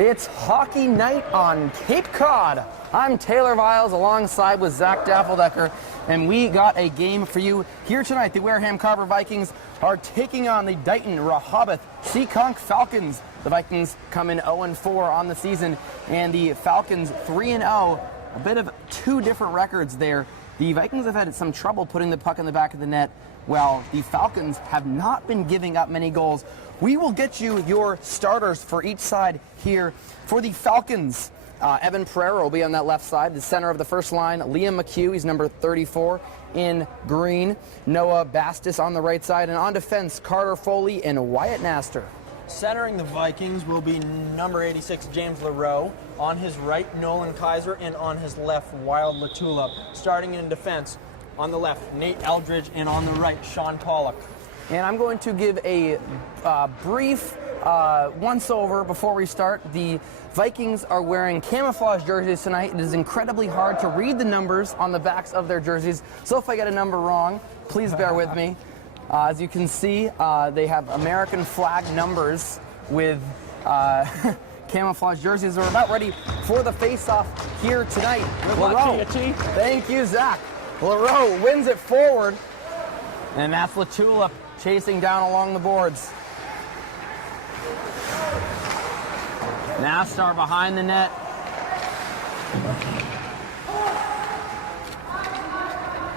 It's hockey night on Cape Cod. I'm Taylor Viles alongside with Zach Daffeldecker, and we got a game for you here tonight. The Wareham Carver Vikings are taking on the Deighton Rehoboth Seekonk Falcons. The Vikings come in 0-4 on the season, and the Falcons 3-0. A bit of two different records there. The Vikings have had some trouble putting the puck in the back of the net, while the Falcons have not been giving up many goals. We will get you your starters for each side here. For the Falcons, Evan Pereira will be on that left side. The center of the first line, Liam McHugh, he's number 34 in green. Noah Bastis on the right side. And on defense, Carter Foley and Wyatt Naster. Centering the Vikings will be number 86, James Leroux. On his right, Nolan Kaiser, and on his left, Wild Latulip. Starting in defense, on the left, Nate Eldridge, and on the right, Sean Pollock. And I'm going to give a brief once-over before we start. The Vikings are wearing camouflage jerseys tonight. It is incredibly hard to read the numbers on the backs of their jerseys, so if I get a number wrong, please bear with me. As you can see, they have American flag numbers with camouflage jerseys. We're about ready for the face-off here tonight. Leroux. Thank you, Zach. Leroux wins it forward, and that's Latulip chasing down along the boards. Nastar behind the net.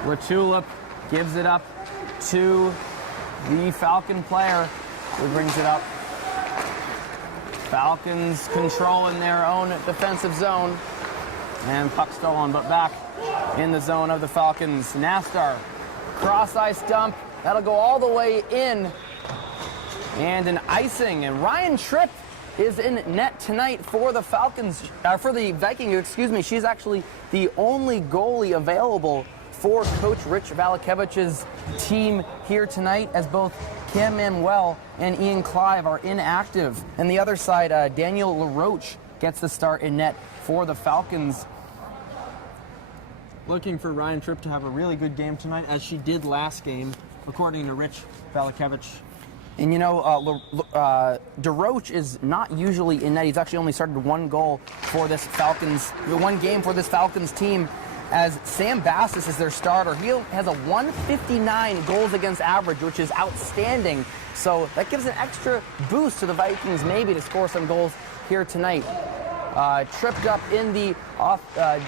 Latulip gives it up to the Falcon player who brings it up. Falcons controlling their own defensive zone. And puck stolen, but back in the zone of the Falcons. Nastar, cross ice dump. That'll go all the way in. And an icing. And Ryan Tripp is in net tonight for the Falcons, for the Vikings, excuse me. She's actually the only goalie available for Coach Rich Valakevich's team here tonight, as both Cam Manuel and Ian Clive are inactive. And the other side, Daniel LaRoche gets the start in net for the Falcons. Looking for Ryan Tripp to have a really good game tonight, as she did last game, according to Rich Valakevich. And you know, DeRoche is not usually in net. He's actually only started one game for this Falcons team, as Sam Bastis is their starter. He has a 159 goals against average, which is outstanding. So that gives an extra boost to the Vikings maybe to score some goals here tonight. Tripped up in the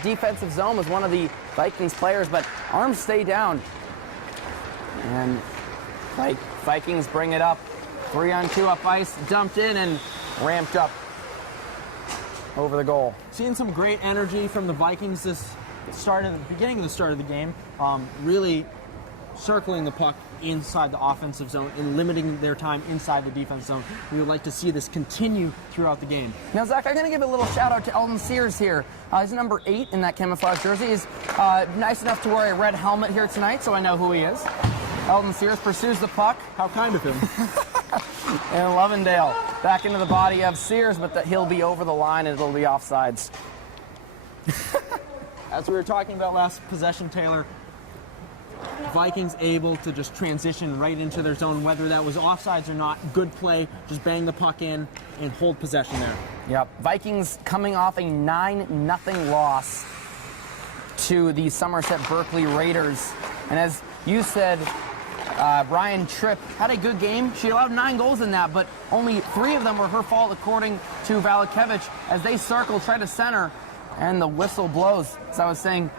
defensive zone was one of the Vikings players, but arms stay down. And Vikings bring it up. 3-on-2 up ice, dumped in and ramped up over the goal. Seeing some great energy from the Vikings beginning of the start of the game, really circling the puck inside the offensive zone and limiting their time inside the defensive zone. We would like to see this continue throughout the game. Now, Zach, I'm going to give a little shout out to Elton Sears here. He's number 8 in that camouflage jersey. He's nice enough to wear a red helmet here tonight, so I know who he is. Elton Sears pursues the puck. How kind of him. And Lovendale back into the body of Sears, but he'll be over the line and it'll be offsides. As we were talking about last possession, Taylor, Vikings able to just transition right into their zone, whether that was offsides or not. Good play, just bang the puck in and hold possession there. Yep, Vikings coming off a 9-0 loss to the Somerset Berkeley Raiders. And as you said, Ryan Tripp had a good game. She allowed 9 goals in that, but only 3 of them were her fault, according to Valakevich, as they circle, try to center, and the whistle blows. As I was saying,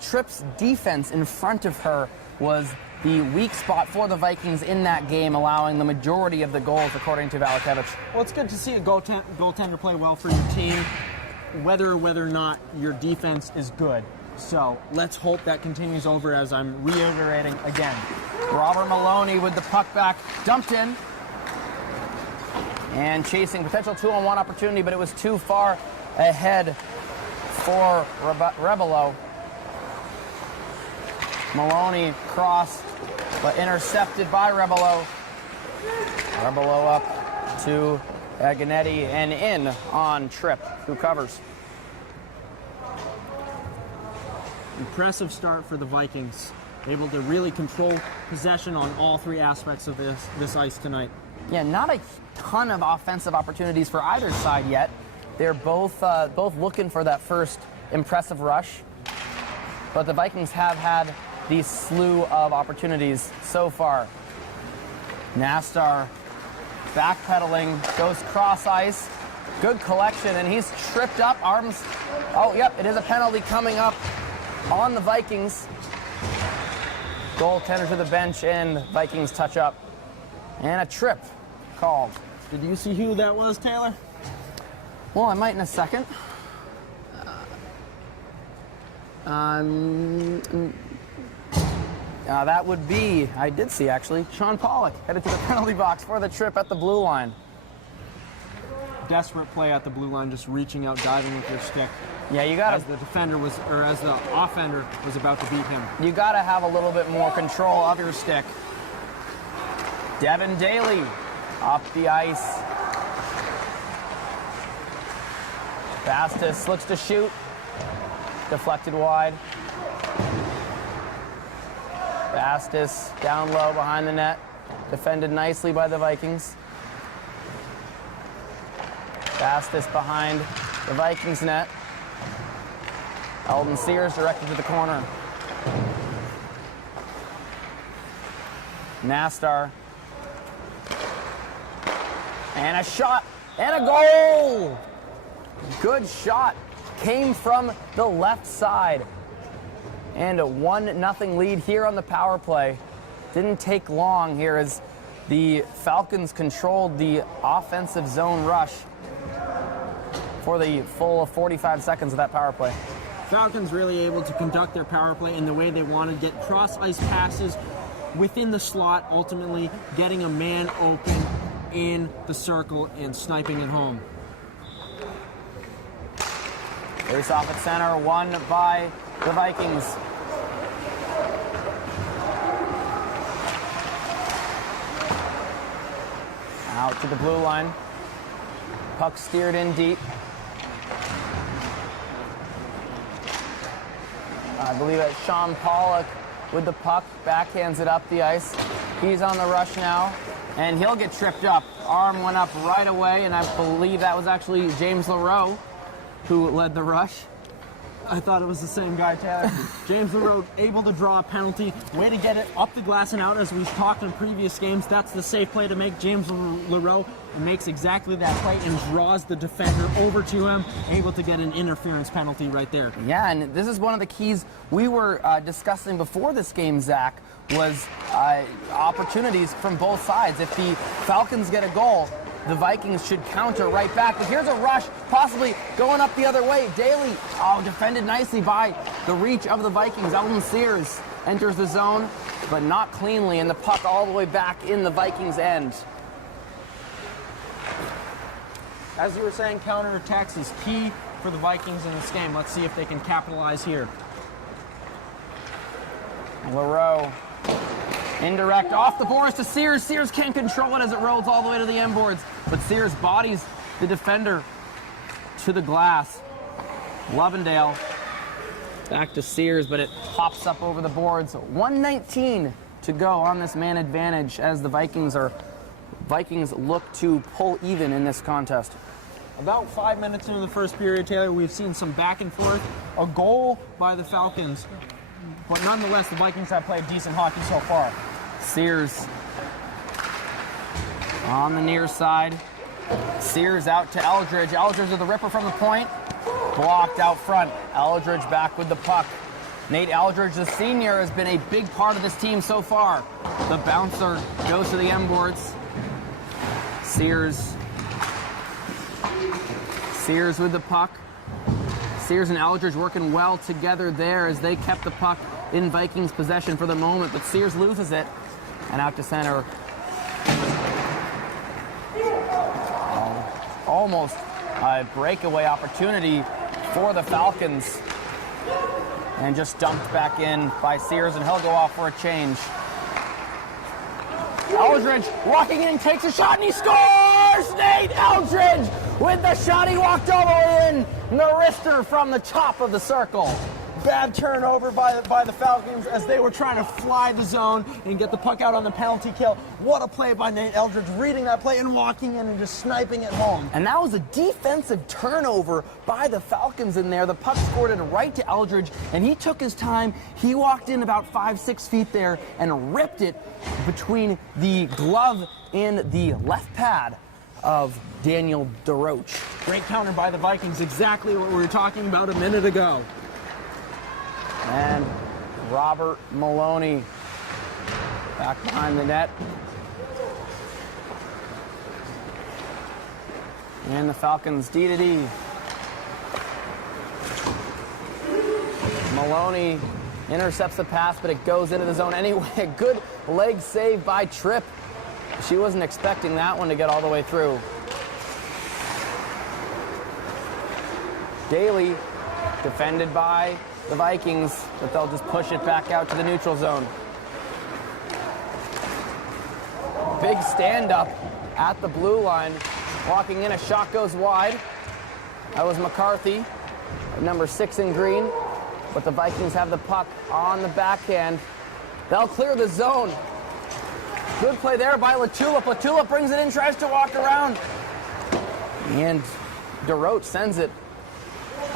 Tripp's defense in front of her was the weak spot for the Vikings in that game, allowing the majority of the goals, according to Valakevich. Well, it's good to see a goaltender play well for your team, whether or not your defense is good. So let's hope that continues over, as I'm reiterating again. Robert Maloney with the puck back, dumped in, and chasing potential 2-on-1 opportunity, but it was too far ahead for Rebelo. Maloney crossed, but intercepted by Rebelo. Rebelo up to Aganetti and in on Tripp, who covers. Impressive start for the Vikings. Able to really control possession on all 3 aspects of this ice tonight. Yeah, not a ton of offensive opportunities for either side yet. They're both looking for that first impressive rush, but the Vikings have had the slew of opportunities so far. Nastar backpedaling, goes cross ice. Good collection, and he's tripped up. Arms. Oh, yep, it is a penalty coming up on the Vikings. Goaltender to the bench, and Vikings touch up. And a trip called. Did you see who that was, Taylor? Well, I might in a second. That would be, I did see actually, Sean Pollock headed to the penalty box for the trip at the blue line. Desperate play at the blue line, just reaching out, diving with your stick. Yeah, you got as the defender was, or as the offender was about to beat him. You got to have a little bit more control of your stick. Devin Daly up the ice. Bastis looks to shoot. Deflected wide. Bastis down low behind the net. Defended nicely by the Vikings. Bastis behind the Vikings net. Elton Sears directed to the corner. Nastar. And a shot. And a goal! Good shot. Came from the left side. And a 1-0 lead here on the power play. Didn't take long here as the Falcons controlled the offensive zone rush for the full 45 seconds of that power play. Falcons really able to conduct their power play in the way they wanted, get cross-ice passes within the slot, ultimately getting a man open in the circle and sniping it home. Face off at center, won by the Vikings. Out to the blue line. Puck steered in deep. I believe it's Sean Pollock with the puck, backhands it up the ice. He's on the rush now, and he'll get tripped up. Arm went up right away, and I believe that was actually James LaRoe who led the rush. I thought it was the same guy, Taylor. James LaRoe able to draw a penalty. Way to get it up the glass and out, as we've talked in previous games. That's the safe play to make. James LaRoe makes exactly that play and draws the defender over to him, able to get an interference penalty right there. Yeah, and this is one of the keys we were discussing before this game, Zach, was opportunities from both sides. If the Falcons get a goal, the Vikings should counter right back. But here's a rush, possibly going up the other way. Daly, defended nicely by the reach of the Vikings. Elton Sears enters the zone, but not cleanly, and the puck all the way back in the Vikings' end. As you were saying, counterattacks is key for the Vikings in this game. Let's see if they can capitalize here. LaRoe, indirect off the boards to Sears. Sears can't control it as it rolls all the way to the end boards, but Sears bodies the defender to the glass. Lovendale back to Sears, but it pops up over the boards. 1:19 to go on this man advantage as the Vikings look to pull even in this contest. About 5 minutes into the first period, Taylor, we've seen some back and forth. A goal by the Falcons, but nonetheless, the Vikings have played decent hockey so far. Sears on the near side. Sears out to Eldridge. Eldridge with the ripper from the point. Blocked out front. Eldridge back with the puck. Nate Eldridge, the senior, has been a big part of this team so far. The bouncer goes to the end boards. Sears with the puck. Sears and Eldridge working well together there as they kept the puck in Vikings possession for the moment, but Sears loses it, and out to center. Almost a breakaway opportunity for the Falcons, and just dumped back in by Sears, and he'll go off for a change. Eldridge walking in, takes a shot, and he scores! Nate Eldridge with the shot. He walked all the way in, the wrister from the top of the circle. Bad turnover by the Falcons as they were trying to fly the zone and get the puck out on the penalty kill. What a play by Nate Eldridge, reading that play and walking in and just sniping it home. And that was a defensive turnover by the Falcons in there. The puck scored it right to Eldridge, and he took his time. He walked in about 5-6 feet there and ripped it between the glove and the left pad of Daniel DeRoche. Great counter by the Vikings, exactly what we were talking about a minute ago. And Robert Maloney back behind the net. And the Falcons D-to-D. Maloney intercepts the pass, but it goes into the zone anyway. A good leg save by Tripp. She wasn't expecting that one to get all the way through. Daly defended by the Vikings, but they'll just push it back out to the neutral zone. Big stand-up at the blue line. Walking in, a shot goes wide. That was McCarthy, number 6 in green. But the Vikings have the puck on the backhand. They'll clear the zone. Good play there by Latulip. Latulip brings it in, tries to walk around. And DeRoche sends it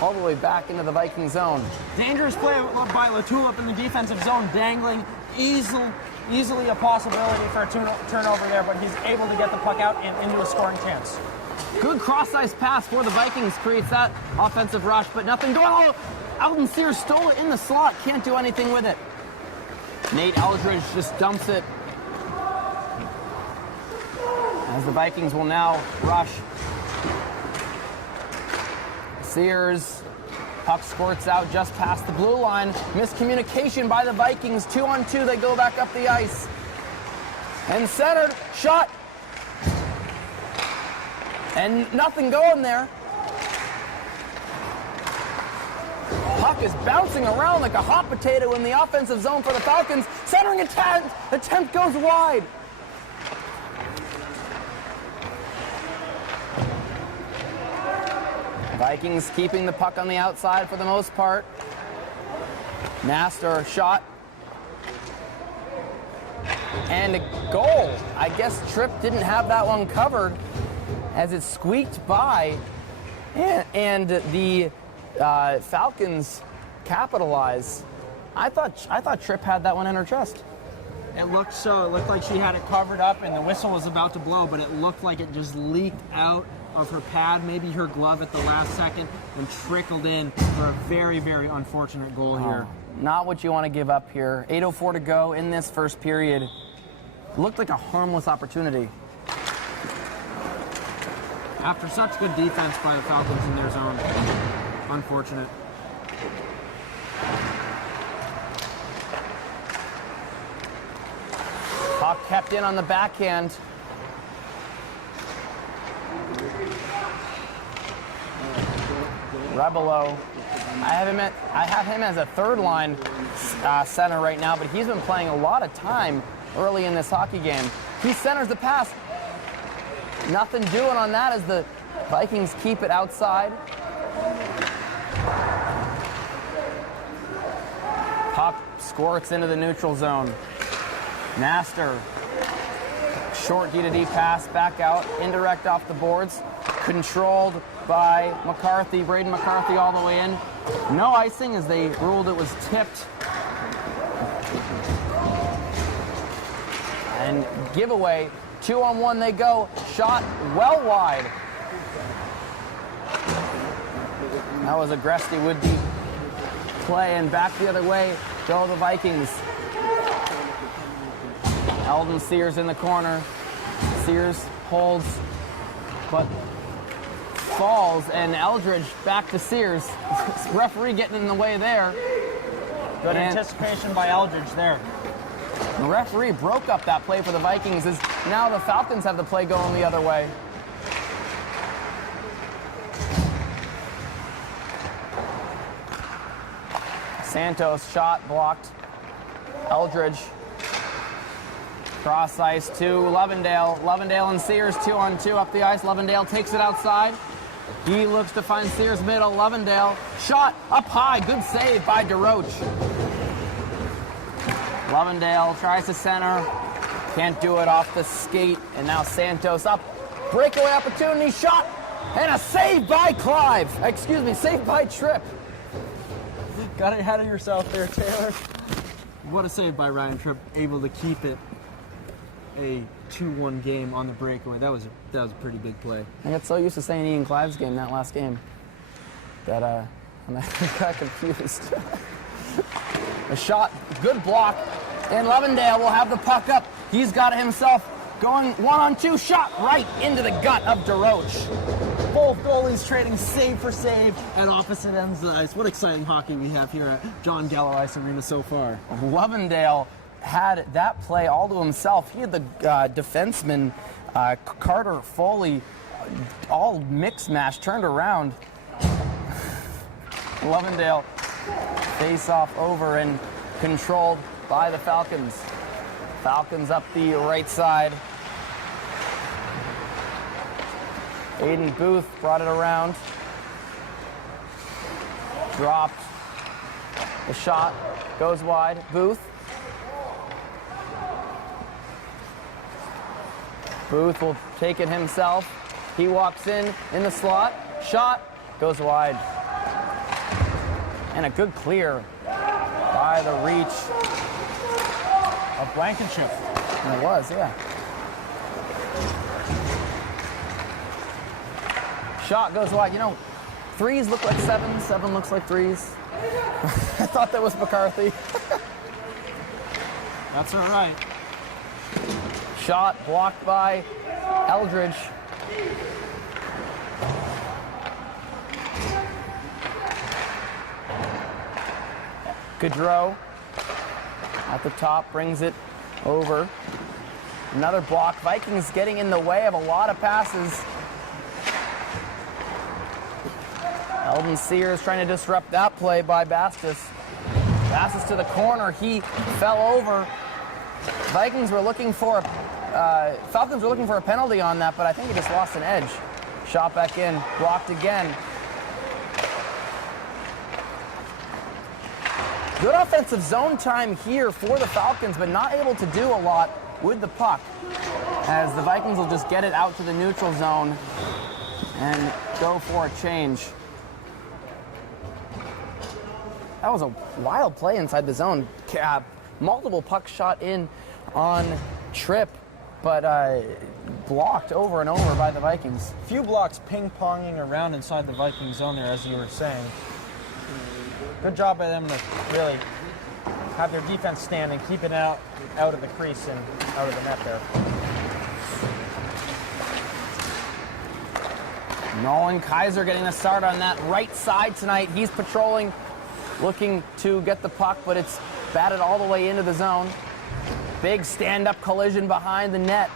all the way back into the Viking zone. Dangerous play by Latulip in the defensive zone, dangling. Easily a possibility for a turnover there, but he's able to get the puck out and into a scoring chance. Good cross-ice pass for the Vikings, creates that offensive rush, but nothing going on. Elton Sears stole it in the slot, can't do anything with it. Nate Eldridge just dumps it. As the Vikings will now rush. Sears, puck squirts out just past the blue line. Miscommunication by the Vikings. 2-on-2, they go back up the ice. And centered, shot. And nothing going there. Puck is bouncing around like a hot potato in the offensive zone for the Falcons. Centering attempt goes wide. Vikings keeping the puck on the outside for the most part. Nastor shot. And a goal. I guess Tripp didn't have that one covered as it squeaked by. And the Falcons capitalize. I thought Tripp had that one in her chest. It looked like she had it covered up and the whistle was about to blow, but it looked like it just leaked out of her pad, maybe her glove at the last second, and trickled in for a very, very unfortunate goal here. Not what you want to give up here. 8:04 to go in this first period. Looked like a harmless opportunity. After such good defense by the Falcons in their zone. Unfortunate. Puck kept in on the backhand. Rebelo. I have him as a third line center right now, but he's been playing a lot of time early in this hockey game. He centers the pass. Nothing doing on that as the Vikings keep it outside. Puck squirts into the neutral zone. Nastor. Short D-to-D pass back out. Indirect off the boards. Controlled by McCarthy. Braden McCarthy all the way in. No icing as they ruled it was tipped. And giveaway. 2-on-1 they go. Shot well wide. That was a Gresty would-be play, and back the other way go the Vikings. Elton Sears in the corner. Sears holds, but falls, and Eldridge back to Sears. Referee getting in the way there. Good anticipation by Eldridge there. The referee broke up that play for the Vikings as now the Falcons have the play going the other way. Santos shot blocked. Eldridge cross ice to Lovendale. Lovendale and Sears 2-on-2 up the ice. Lovendale takes it outside. He looks to find Sears mid. Lovendale. Shot up high. Good save by DeRoche. Lovendale tries to center. Can't do it off the skate. And now Santos up. Breakaway opportunity. Shot. And a save by Clive. Excuse me, save by Tripp. Got ahead of yourself there, Taylor. What a save by Ryan Tripp, able to keep it a 2-1 game on the breakaway. That was a pretty big play. I got so used to saying Ian Clive's game that last game that I got confused. A shot, good block, and Lovendale will have the puck up. He's got it himself. Going 1-on-2, shot right into the gut of DeRoche. Both goalies trading save for save at opposite ends of the ice. What exciting hockey we have here at John Gallo Ice Arena so far. Lovendale had that play all to himself. He had the defenseman, Carter Foley, all mix-mash, turned around. Lovendale face-off over and controlled by the Falcons. Falcons up the right side. Aiden Booth brought it around. Dropped. The shot goes wide. Booth. Booth will take it himself. He walks in the slot. Shot goes wide. And a good clear by the reach of Blankenship. And it was, yeah. Shot goes wide. You know, threes look like sevens, seven looks like threes. I thought that was McCarthy. That's all right. Shot blocked by Eldridge. Gaudreau at the top brings it over. Another block. Vikings getting in the way of a lot of passes. Elton Sears trying to disrupt that play by Bastis. Bastis to the corner. He fell over. Falcons were looking for a penalty on that, but I think he just lost an edge. Shot back in, blocked again. Good offensive zone time here for the Falcons, but not able to do a lot with the puck, as the Vikings will just get it out to the neutral zone and go for a change. That was a wild play inside the zone. Multiple pucks shot in on Tripp, but blocked over and over by the Vikings. Few blocks ping-ponging around inside the Viking zone there, as you were saying. Good job by them to really have their defense stand and keep it out of the crease and out of the net there. Nolan Kaiser getting the start on that right side tonight. He's patrolling, looking to get the puck, but it's batted all the way into the zone. Big stand-up collision behind the net.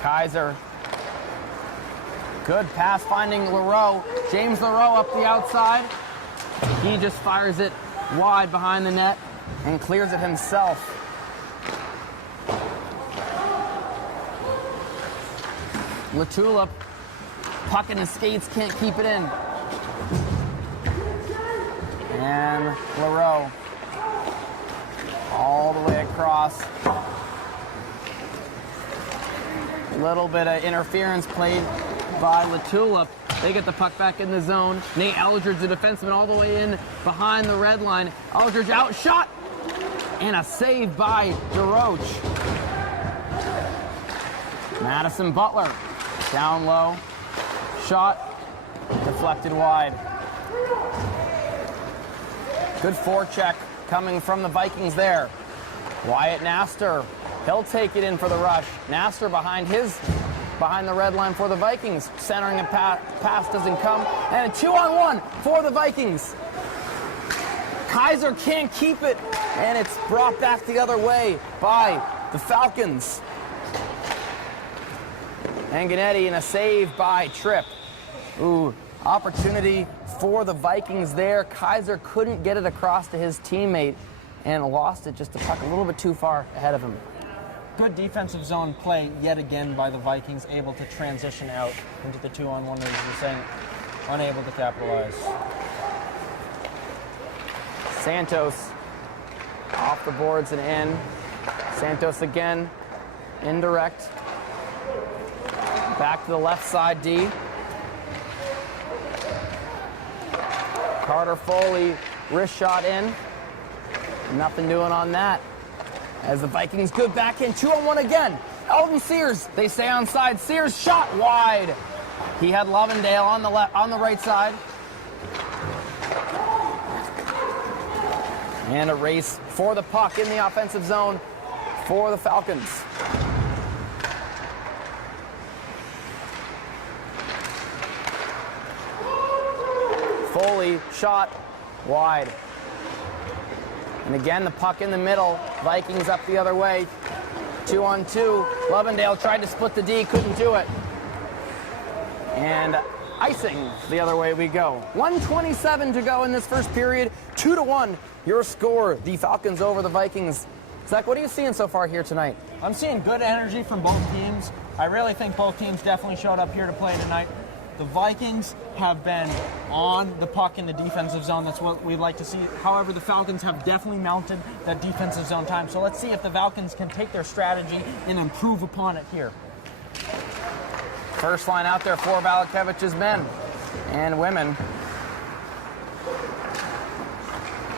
Kaiser. Good pass finding Leroux. James Leroux up the outside. He just fires it wide behind the net and clears it himself. Latulip, puck in his skates, can't keep it in. And Leroux all the way across. Little bit of interference played by Latulip. They get the puck back in the zone. Nate Eldridge, the defenseman, all the way in behind the red line. Eldridge out, shot, and a save by DeRoche. Madison Butler down low, shot, deflected wide. Good forecheck coming from the Vikings there. Wyatt Nastor, he'll take it in for the rush. Nastor behind the red line for the Vikings. Centering a pass doesn't come. And a 2-on-1 for the Vikings. Kaiser can't keep it, and it's brought back the other way by the Falcons. Anganetti and a save by Tripp. Ooh, opportunity for the Vikings there. Kaiser couldn't get it across to his teammate and lost it just a puck a little bit too far ahead of him. Good defensive zone play yet again by the Vikings, able to transition out into the 2-on-1, as you're saying, unable to capitalize. Santos off the boards and in. Santos again, indirect. Back to the left side, D. Carter Foley, wrist shot in. Nothing doing on that. As the Vikings good back in, 2-on-1 again. Elton Sears, they stay onside. Sears shot wide. He had Lovendale on the right side. And a race for the puck in the offensive zone for the Falcons. Foley shot wide. And again, the puck in the middle. Vikings up the other way. 2-on-2. Lovendale tried to split the D, couldn't do it. And icing the other way we go. 1:27 to go in this first period. 2-1, your score. The Falcons over the Vikings. Zach, what are you seeing so far here tonight? I'm seeing good energy from both teams. I really think both teams definitely showed up here to play tonight. The Vikings have been on the puck in the defensive zone. That's what we'd like to see. However, the Falcons have definitely mounted that defensive zone time. So let's see if the Falcons can take their strategy and improve upon it here. First line out there for Valakevich's men and women.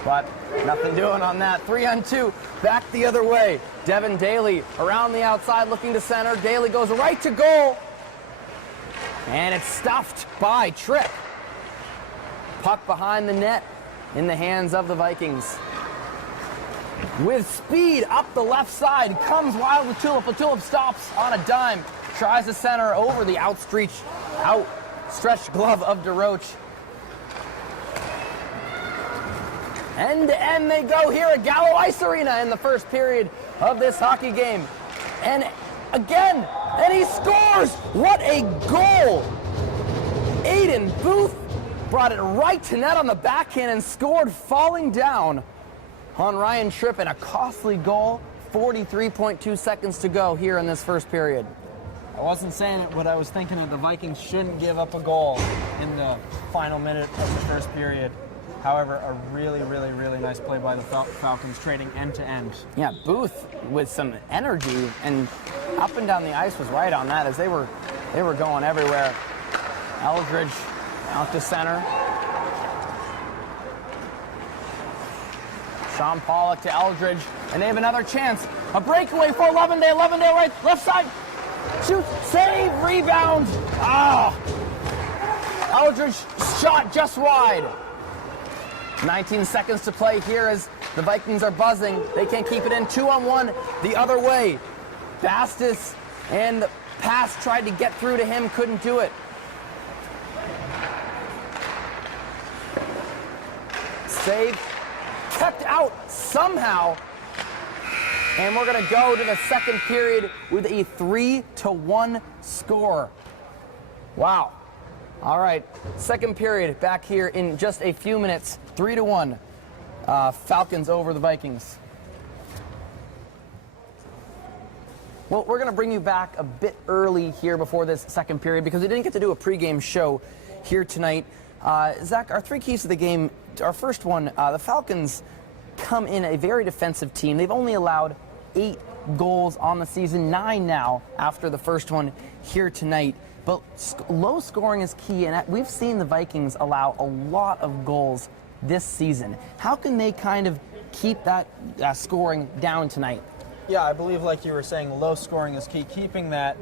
But nothing doing on that. 3-on-2, back the other way. Devin Daly around the outside looking to center. Daly goes right to goal. And it's stuffed by Tripp. Puck behind the net in the hands of the Vikings. With speed up the left side, comes wild with Tulip. But Tulip stops on a dime. Tries to center over the outstretched glove of DeRoche. End to end they go here at Gallo Ice Arena in the first period of this hockey game. And again, and he scores! What a goal! Aiden Booth brought it right to net on the backhand and scored falling down on Ryan Tripp in a costly goal. 43.2 seconds to go here in this first period. I wasn't saying it, but I was thinking that the Vikings shouldn't give up a goal in the final minute of the first period. However, a really, really, really nice play by the Falcons, trading end to end. Yeah, Booth with some energy and up and down the ice was right on that as they were going everywhere. Eldridge out to center. Sean Pollock to Eldridge, and they have another chance. A breakaway for Lovendale. Lovendale right, left side. Shoot, save, rebound. Eldridge shot just wide. 19 seconds to play here as the Vikings are buzzing. They can't keep it in. 2-on-1 the other way. Bastis and the pass tried to get through to him, couldn't do it. Save, kept out somehow. And we're going to go to the second period with a 3-1 score. Wow. All right, second period back here in just a few minutes. 3-1, Falcons over the Vikings. Well, we're going to bring you back a bit early here before this second period because we didn't get to do a pregame show here tonight. Zach, our three keys to the game. Our first one, the Falcons come in a very defensive team. They've only allowed 8 goals on the season, 9 now after the first one here tonight. But low scoring is key, and we've seen the Vikings allow a lot of goals this season. How can they kind of keep that scoring down tonight? Yeah, I believe, like you were saying, low scoring is key. Keeping that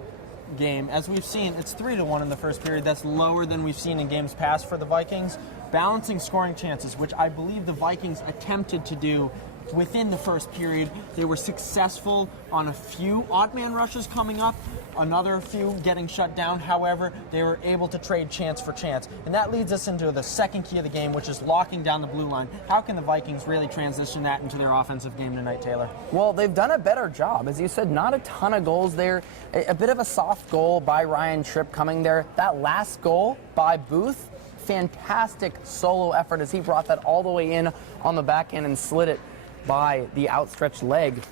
game, as we've seen, it's 3-1 in the first period. That's lower than we've seen in games past for the Vikings. Balancing scoring chances, which I believe the Vikings attempted to do within the first period. They were successful on a few odd man rushes coming up, another few getting shut down. However, they were able to trade chance for chance. And that leads us into the second key of the game, which is locking down the blue line. How can the Vikings really transition that into their offensive game tonight, Taylor? Well, they've done a better job. As you said, not a ton of goals there. A bit of a soft goal by Ryan Tripp coming there. That last goal by Booth, fantastic solo effort as he brought that all the way in on the back end and slid it by the outstretched leg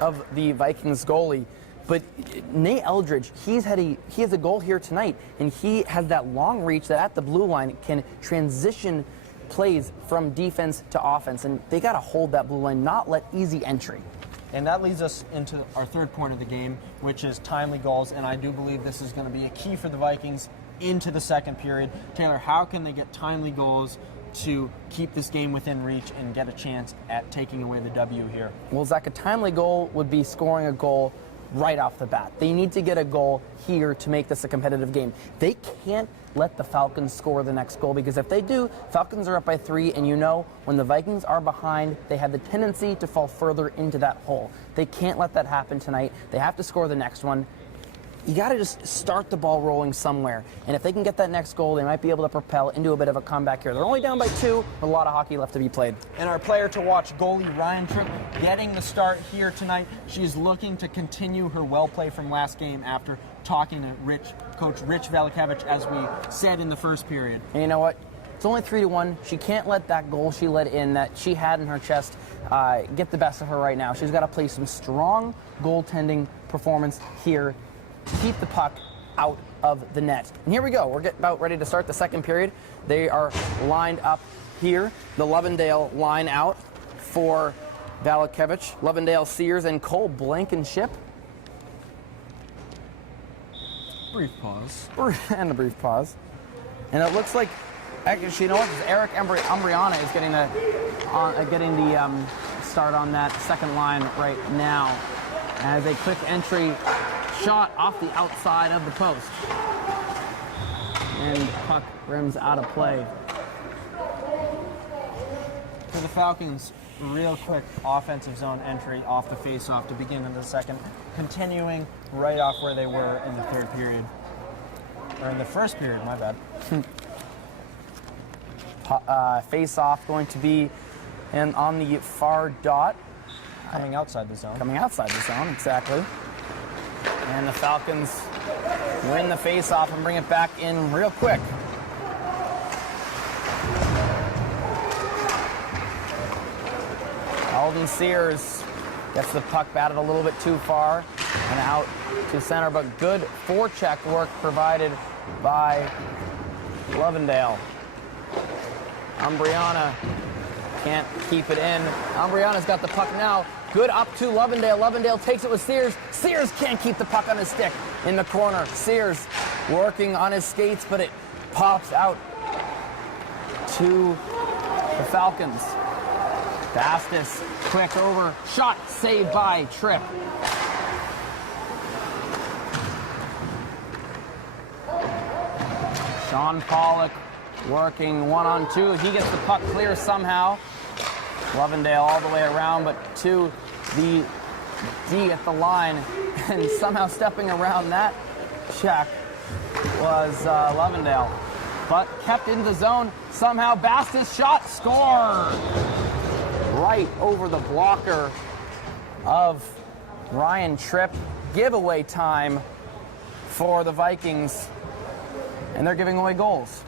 of the Vikings goalie. But Nate Eldridge, he has a goal here tonight, and he has that long reach that at the blue line can transition plays from defense to offense, and they got to hold that blue line, not let easy entry. And that leads us into our third point of the game, which is timely goals, and I do believe this is going to be a key for the Vikings into the second period. Taylor, how can they get timely goals to keep this game within reach and get a chance at taking away the W here? Well, Zach, a timely goal would be scoring a goal right off the bat. They need to get a goal here to make this a competitive game. They can't let the Falcons score the next goal, because if they do, Falcons are up by 3, and you know when the Vikings are behind, they have the tendency to fall further into that hole. They can't let that happen tonight. They have to score the next one. You got to just start the ball rolling somewhere. And if they can get that next goal, they might be able to propel into a bit of a comeback here. They're only down by 2, a lot of hockey left to be played. And our player to watch, goalie Ryan Tripp, getting the start here tonight. She's looking to continue her well play from last game after talking to Coach Rich Velikevich, as we said in the first period. And you know what? It's only 3-1. She can't let that goal she let in, that she had in her chest, get the best of her right now. She's got to play some strong goaltending performance here to keep the puck out of the net. And here we go. We're about ready to start the second period. They are lined up here. The Lovendale line out for Velikevich, Lovendale, Sears, and Cole Blankenship. Brief pause. And a brief pause. And it looks like, actually, you know what? Eric Umbriana is getting the start on that second line right now, as a quick entry shot off the outside of the post. And puck rims out of play. For the Falcons, real quick offensive zone entry off the face-off to begin in the second, continuing right off where they were in the third period. Or in the first period, my bad. Face-off going to be on the far dot. Coming outside the zone. Coming outside the zone, exactly. And the Falcons win the face-off and bring it back in real quick. Elton Sears gets the puck batted a little bit too far and out to center, but good forecheck work provided by Lovendale. Umbriana can't keep it in. Umbriana's got the puck now. Good up to Lovendale. Lovendale takes it with Sears. Sears can't keep the puck on his stick in the corner. Sears working on his skates, but it pops out to the Falcons. Bastis, quick over, shot saved by Tripp. Sean Pollock working 1-on-2. He gets the puck clear somehow. Lovendale all the way around, but to the D at the line, and somehow stepping around that check was Lovendale. But kept in the zone, somehow Bastis shot, score! Right over the blocker of Ryan Tripp. Giveaway time for the Vikings, and they're giving away goals.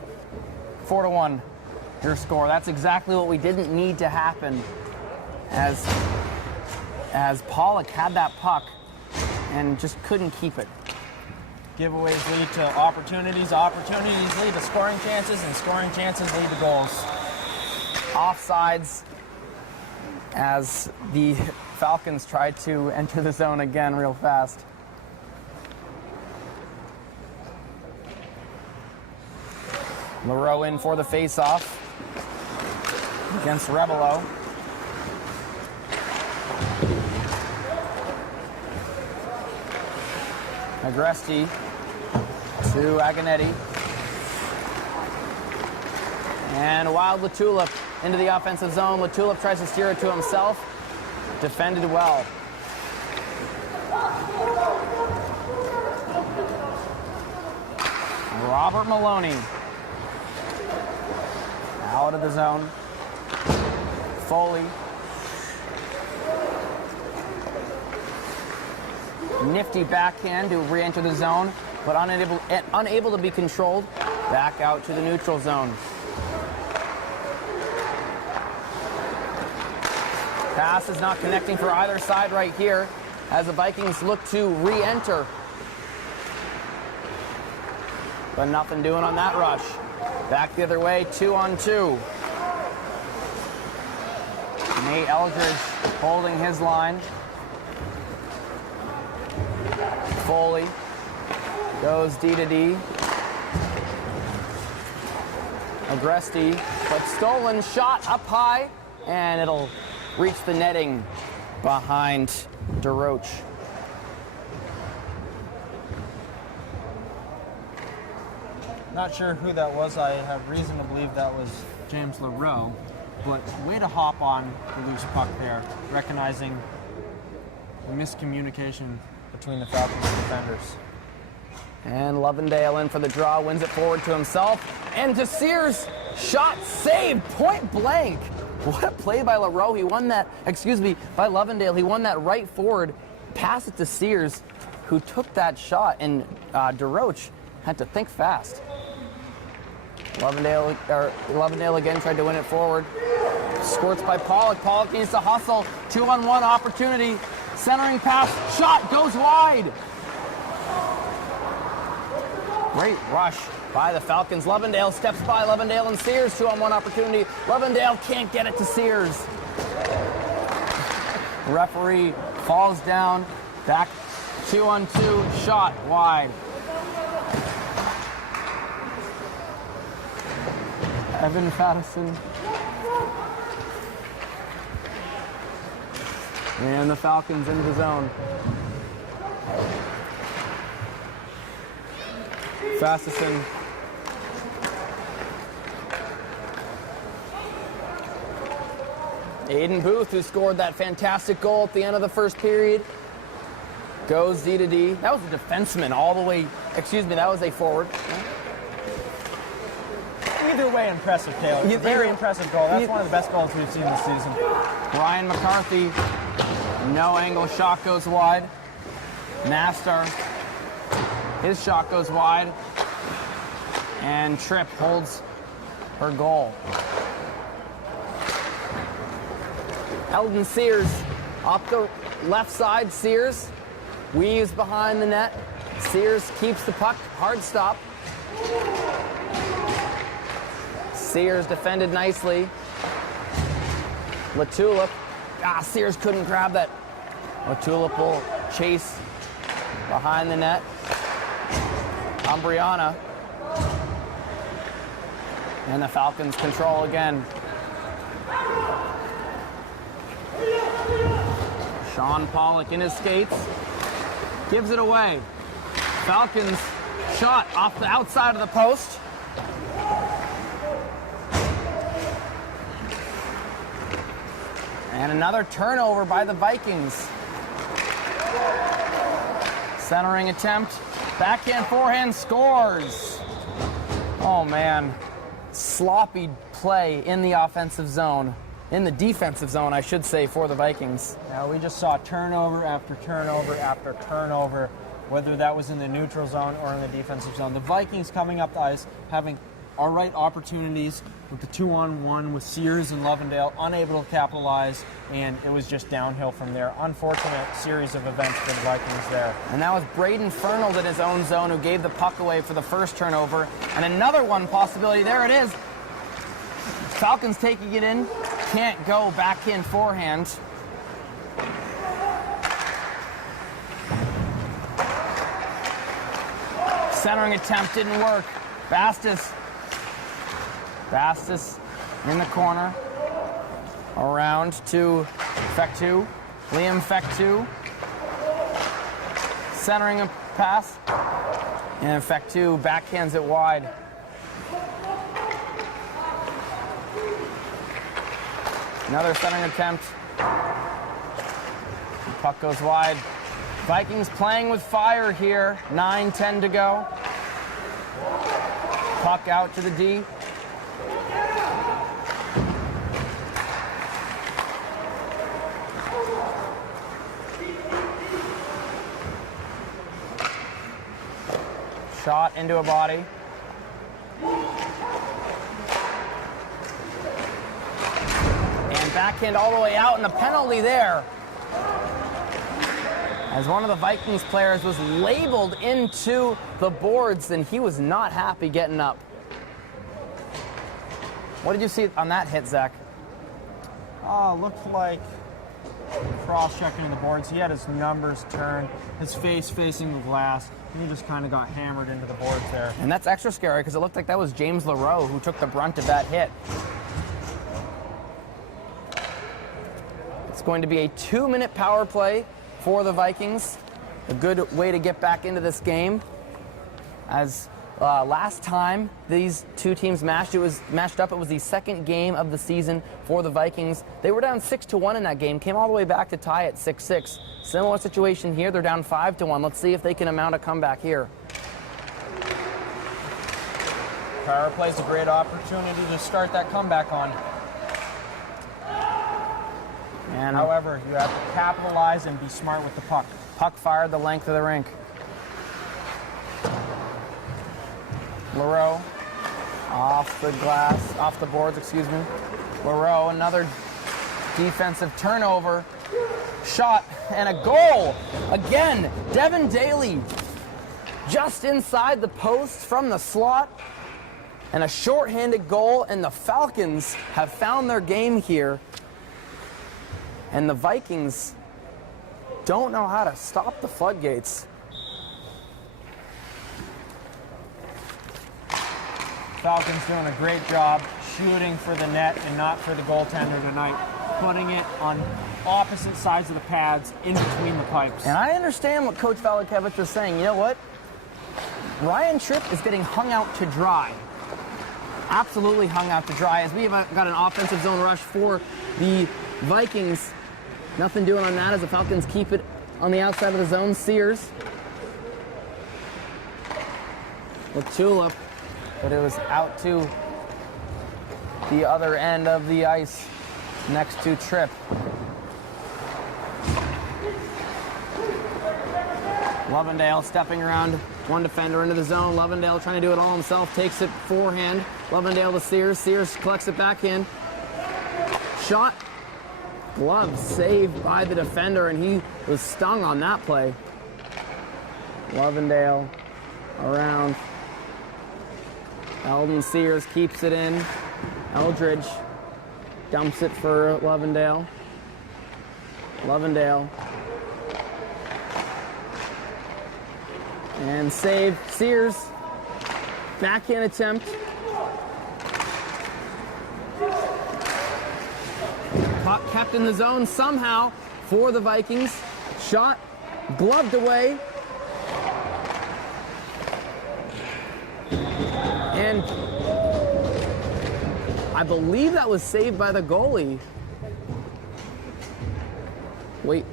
4-1. Your score. That's exactly what we didn't need to happen, as Pollock had that puck and just couldn't keep it. Giveaways lead to opportunities, opportunities lead to scoring chances, and scoring chances lead to goals. Offsides as the Falcons tried to enter the zone again real fast. Leroux in for the face-off against Rebelo. Agresti to Aganetti. And Wild Latulip into the offensive zone. Latulip tries to steer it to himself. Defended well. Robert Maloney out of the zone. Foley. Nifty backhand to re-enter the zone, but unable to be controlled. Back out to the neutral zone. Pass is not connecting for either side right here. as the Vikings look to re-enter. But nothing doing on that rush. Back the other way, 2-on-2. Nate Eldridge holding his line. Foley goes D to D. Agresti, but stolen shot up high, and it'll reach the netting behind DeRoche. Not sure who that was. I have reason to believe that was James LaRoe, but way to hop on the loose puck there, recognizing the miscommunication between the Falcons defenders. And Lovendale in for the draw, wins it forward to himself, and to Sears, shot saved, point blank. What a play by LaRoe. He won that, by Lovendale. He won that right forward, passed it to Sears, who took that shot, and DeRoche had to think fast. Lovendale again tried to win it forward. Squirts by Pollock. Pollock needs to hustle. 2-on-1 opportunity. Centering pass. Shot goes wide. Great rush by the Falcons. Lovendale steps by. Lovendale and Sears. 2-on-1 opportunity. Lovendale can't get it to Sears. Referee falls down. Back 2-on-2. Shot wide. Evan Fattison. And the Falcons in the zone. Fattison. Aiden Booth, who scored that fantastic goal at the end of the first period, goes D to D. That was a defenseman all the way, that was a forward. Either way, impressive, Taylor. Very impressive goal. That's one of the best goals we've seen this season. Ryan McCarthy, no angle shot goes wide. Nastar, his shot goes wide. And Tripp holds her goal. Elton Sears up the left side. Sears weaves behind the net. Sears keeps the puck. Hard stop. Sears defended nicely. Latulip. Sears couldn't grab that. Latulip will chase behind the net. Umbriana. And the Falcons control again. Sean Pollock in his skates. Gives it away. Falcons shot off the outside of the post. And another turnover by the Vikings. Centering attempt. Backhand, forehand, scores. Oh, man. Sloppy play in the offensive zone. In the defensive zone, I should say, for the Vikings. Now, we just saw turnover after turnover after turnover, whether that was in the neutral zone or in the defensive zone. The Vikings coming up the ice, having all right opportunities with the 2-on-1 with Sears and Lovendale, unable to capitalize, and it was just downhill from there. Unfortunate series of events for the Vikings there. And that was Braden Fernald in his own zone who gave the puck away for the first turnover. And another one possibility, there it is. Falcons taking it in, can't go backhand, forehand. Centering attempt didn't work. Bastis in the corner. Around to Fectu. Liam Fectu. Centering a pass. And Fectu backhands it wide. Another centering attempt. The puck goes wide. Vikings playing with fire here. 9:10 to go. Puck out to the D. Shot into a body. And backhand all the way out, and the penalty there. as one of the Vikings players was labeled into the boards, and he was not happy getting up. What did you see on that hit, Zach? Looked like cross-checking the boards. He had his numbers turned, his face facing the glass, and he just kind of got hammered into the boards there. And that's extra scary because it looked like that was James LaRoe who took the brunt of that hit. It's going to be a 2-minute power play for the Vikings. A good way to get back into this game. As last time these two teams matched up, it was the second game of the season for the Vikings. They were down 6-1 in that game, came all the way back to tie at 6-6. Similar situation here, they're down 5-1. Let's see if they can mount a comeback here. Carver plays a great opportunity to start that comeback on. And however, you have to capitalize and be smart with the puck. Puck fired the length of the rink. LaRoe off the glass, off the boards, excuse me. LaRoe, another defensive turnover. Shot and a goal. Again, Devin Daly just inside the post from the slot. And a shorthanded goal, and the Falcons have found their game here. And the Vikings don't know how to stop the floodgates. Falcons doing a great job shooting for the net and not for the goaltender tonight, putting it on opposite sides of the pads in between the pipes. And I understand what Coach Valakevich was saying. You know what? Ryan Tripp is getting hung out to dry. Absolutely hung out to dry, as we have got an offensive zone rush for the Vikings. Nothing doing on that as the Falcons keep it on the outside of the zone. Sears with Tulip, but it was out to the other end of the ice next to Tripp. Lovendale stepping around one defender into the zone. Lovendale trying to do it all himself, takes it forehand. Lovendale to Sears. Sears collects it back in. Shot. Glove saved by the defender, and he was stung on that play. Lovendale around. Elton Sears keeps it in. Eldridge dumps it for Lovendale. Lovendale. And save. Sears. Backhand attempt. Puck kept in the zone somehow for the Vikings. Shot gloved away. And I believe that was saved by the goalie. Wait,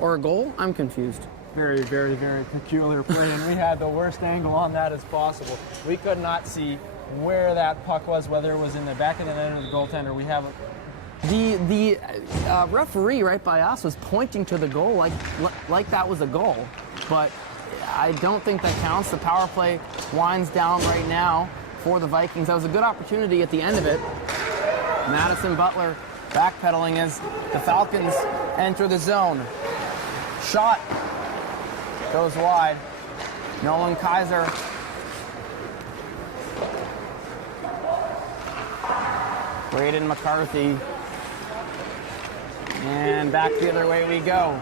or a goal? I'm confused. Very, very, very peculiar play, and we had the worst angle on that as possible. We could not see where that puck was, whether it was in the back of the net or the goaltender. We have the referee right by us was pointing to the goal like that was a goal, but I don't think that counts. The power play winds down right now for the Vikings. That was a good opportunity at the end of it. Madison Butler backpedaling as the Falcons enter the zone. Shot goes wide. Nolan Kaiser. Braden McCarthy. And back the other way we go.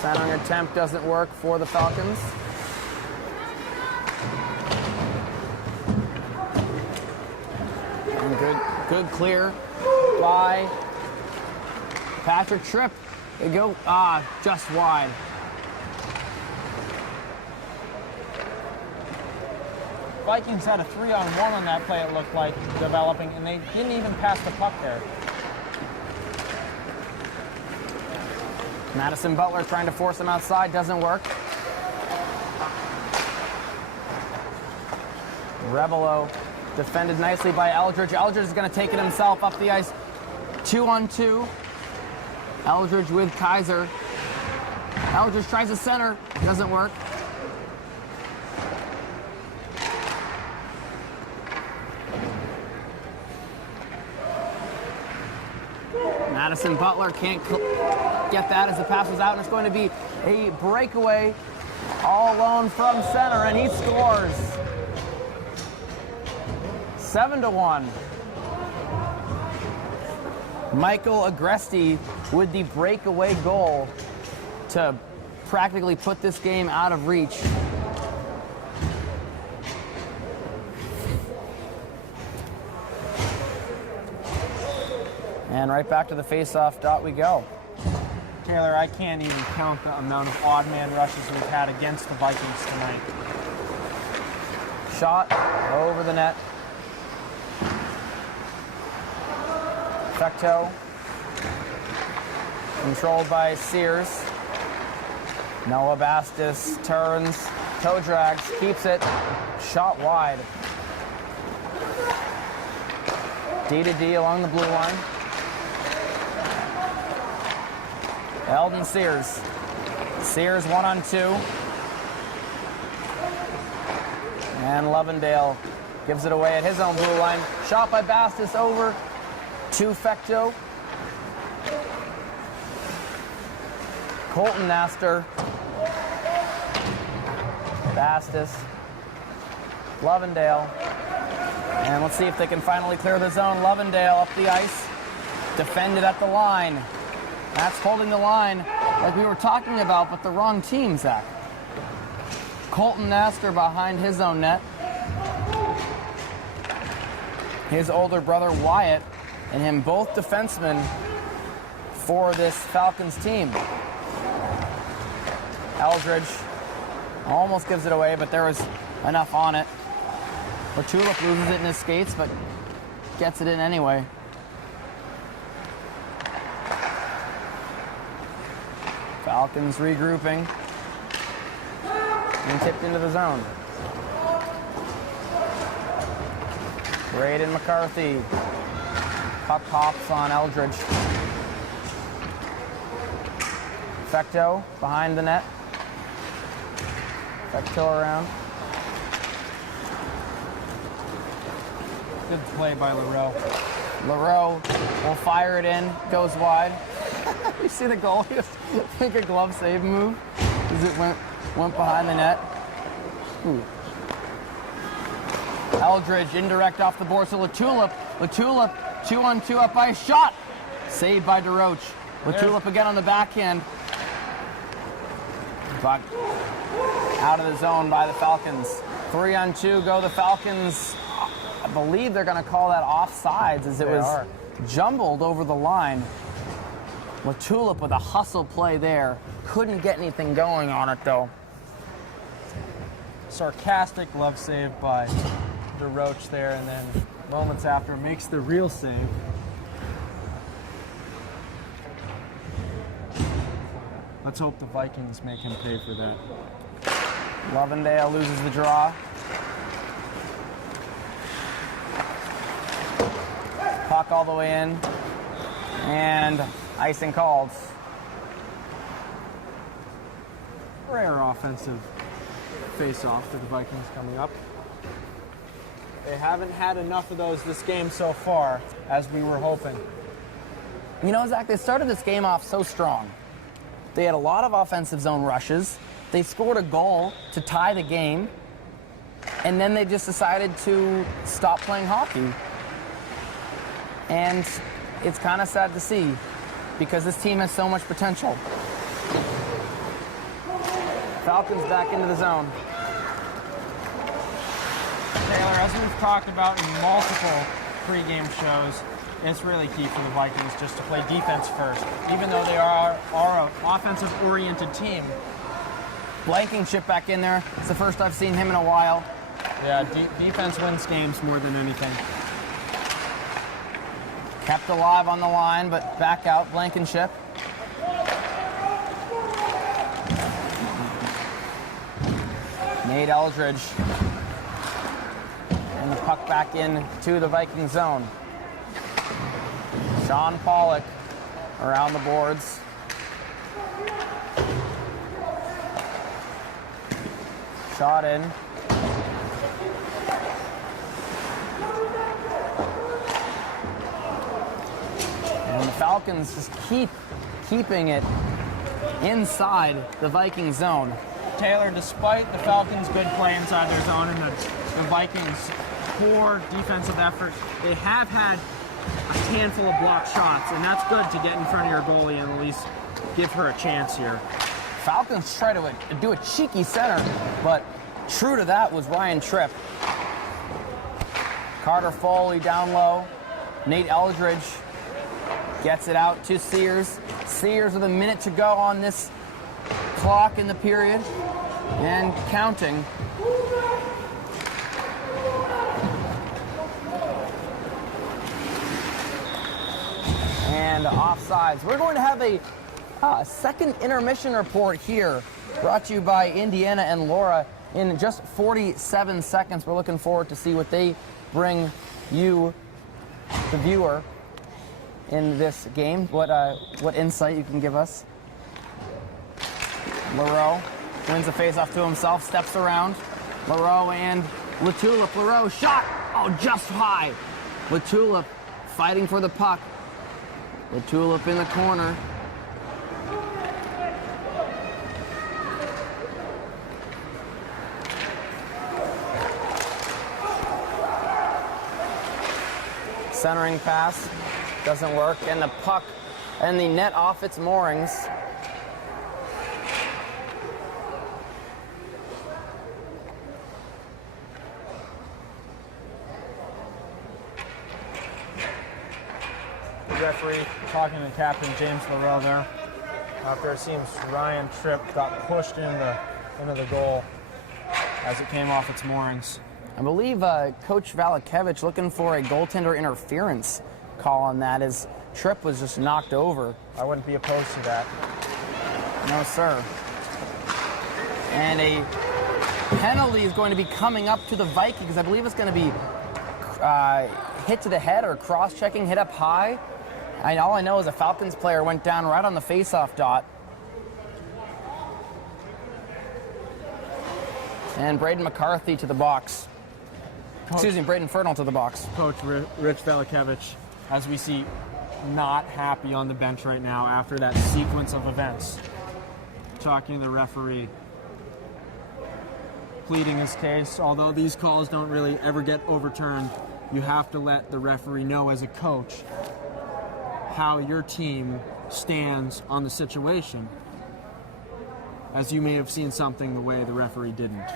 Centering attempt doesn't work for the Falcons. And good clear by Patrick Tripp. They go, just wide. Vikings had a 3-on-1 on that play, it looked like, developing, and they didn't even pass the puck there. Madison Butler trying to force him outside, doesn't work. Rebelo defended nicely by Eldridge. Eldridge is going to take it himself up the ice. 2-on-2. Eldridge with Kaiser. Eldridge tries to center, doesn't work. Madison Butler can't get that as the pass was out, and it's going to be a breakaway all alone from center, and he scores. 7-1. Michael Agresti with the breakaway goal to practically put this game out of reach. And right back to the face-off dot we go. Taylor, I can't even count the amount of odd man rushes we've had against the Vikings tonight. Shot over the net. Fecto. Controlled by Sears. Noah Bastis turns, toe drags, keeps it. Shot wide. D to D along the blue line. Elton Sears. Sears 1-on-2. And Lovendale gives it away at his own blue line. Shot by Bastis over to Fecto. Colton Naster. Bastis. Lovendale. And let's see if they can finally clear the zone. Lovendale up the ice. Defended at the line. That's holding the line like we were talking about, but the wrong team, Zach. Colton Naster behind his own net. His older brother Wyatt and him both defensemen for this Falcons team. Eldridge almost gives it away, but there was enough on it. Latulip loses it in his skates, but gets it in anyway. Falcons regrouping and tipped into the zone. Braden McCarthy. Puck hops on Eldridge. Fecto behind the net. Fecto around. Good play by LaRoe. LaRoe will fire it in, goes wide. You see the goal? Think a glove save move as it went behind the net. Ooh. Eldridge indirect off the board, so Latulip 2-on-2 up ice, shot! Saved by DeRoche. Latulip again on the backhand. Puck out of the zone by the Falcons. 3-on-2 go the Falcons. I believe they're going to call that offsides as it was jumbled over the line. Latulip with a hustle play there. Couldn't get anything going on it, though. Sarcastic glove save by DeRoche there, and then moments after makes the real save. Let's hope the Vikings make him pay for that. Lovendale loses the draw. Puck all the way in. And icing called. Rare offensive face-off for the Vikings coming up. They haven't had enough of those this game so far, as we were hoping. You know, Zach, they started this game off so strong. They had a lot of offensive zone rushes. They scored a goal to tie the game. And then they just decided to stop playing hockey. And it's kind of sad to see because this team has so much potential. Falcons back into the zone. Taylor, as we've talked about in multiple pregame shows, it's really key for the Vikings just to play defense first. Even though they are an offensive-oriented team. Blankenship back in there. It's the first I've seen him in a while. Yeah, defense wins games more than anything. Kept alive on the line, but back out, Blankenship. Nate Eldridge. And the puck back in to the Viking zone. Sean Pollock around the boards. Shot in. And the Falcons just keeping it inside the Viking zone. Taylor, despite the Falcons' good play inside their zone and the Vikings' poor defensive effort, they have had a handful of blocked shots, and that's good to get in front of your goalie and at least give her a chance here. Falcons try to do a cheeky center, but true to that was Ryan Tripp. Carter Foley down low. Nate Eldridge gets it out to Sears. Sears with a minute to go on this clock in the period and counting. And offsides. We're going to have a second intermission report here, brought to you by Indiana and Laura in just 47 seconds. We're looking forward to see what they bring you, the viewer, in this game. What insight you can give us. Leroux wins the faceoff to himself, steps around. Leroux and Latulip. Leroux shot, just high. Latulip fighting for the puck. Latulip in the corner. Centering pass doesn't work, and the puck and the net off its moorings. The referee talking to Captain James Leroux there. After it seems Ryan Tripp got pushed into the goal as it came off its moorings. I believe Coach Valakevich looking for a goaltender interference call on that as Tripp was just knocked over. I wouldn't be opposed to that. No, sir. And a penalty is going to be coming up to the Vikings. I believe it's going to be hit to the head or cross-checking, hit up high. All I know is a Falcons player went down right on the face-off dot. And Braden McCarthy to the box. Braden Fernald to the box. Coach Rich Valakevich, as we see, not happy on the bench right now after that sequence of events. Talking to the referee, pleading his case. Although these calls don't really ever get overturned, you have to let the referee know as a coach how your team stands on the situation, as you may have seen something the way the referee didn't.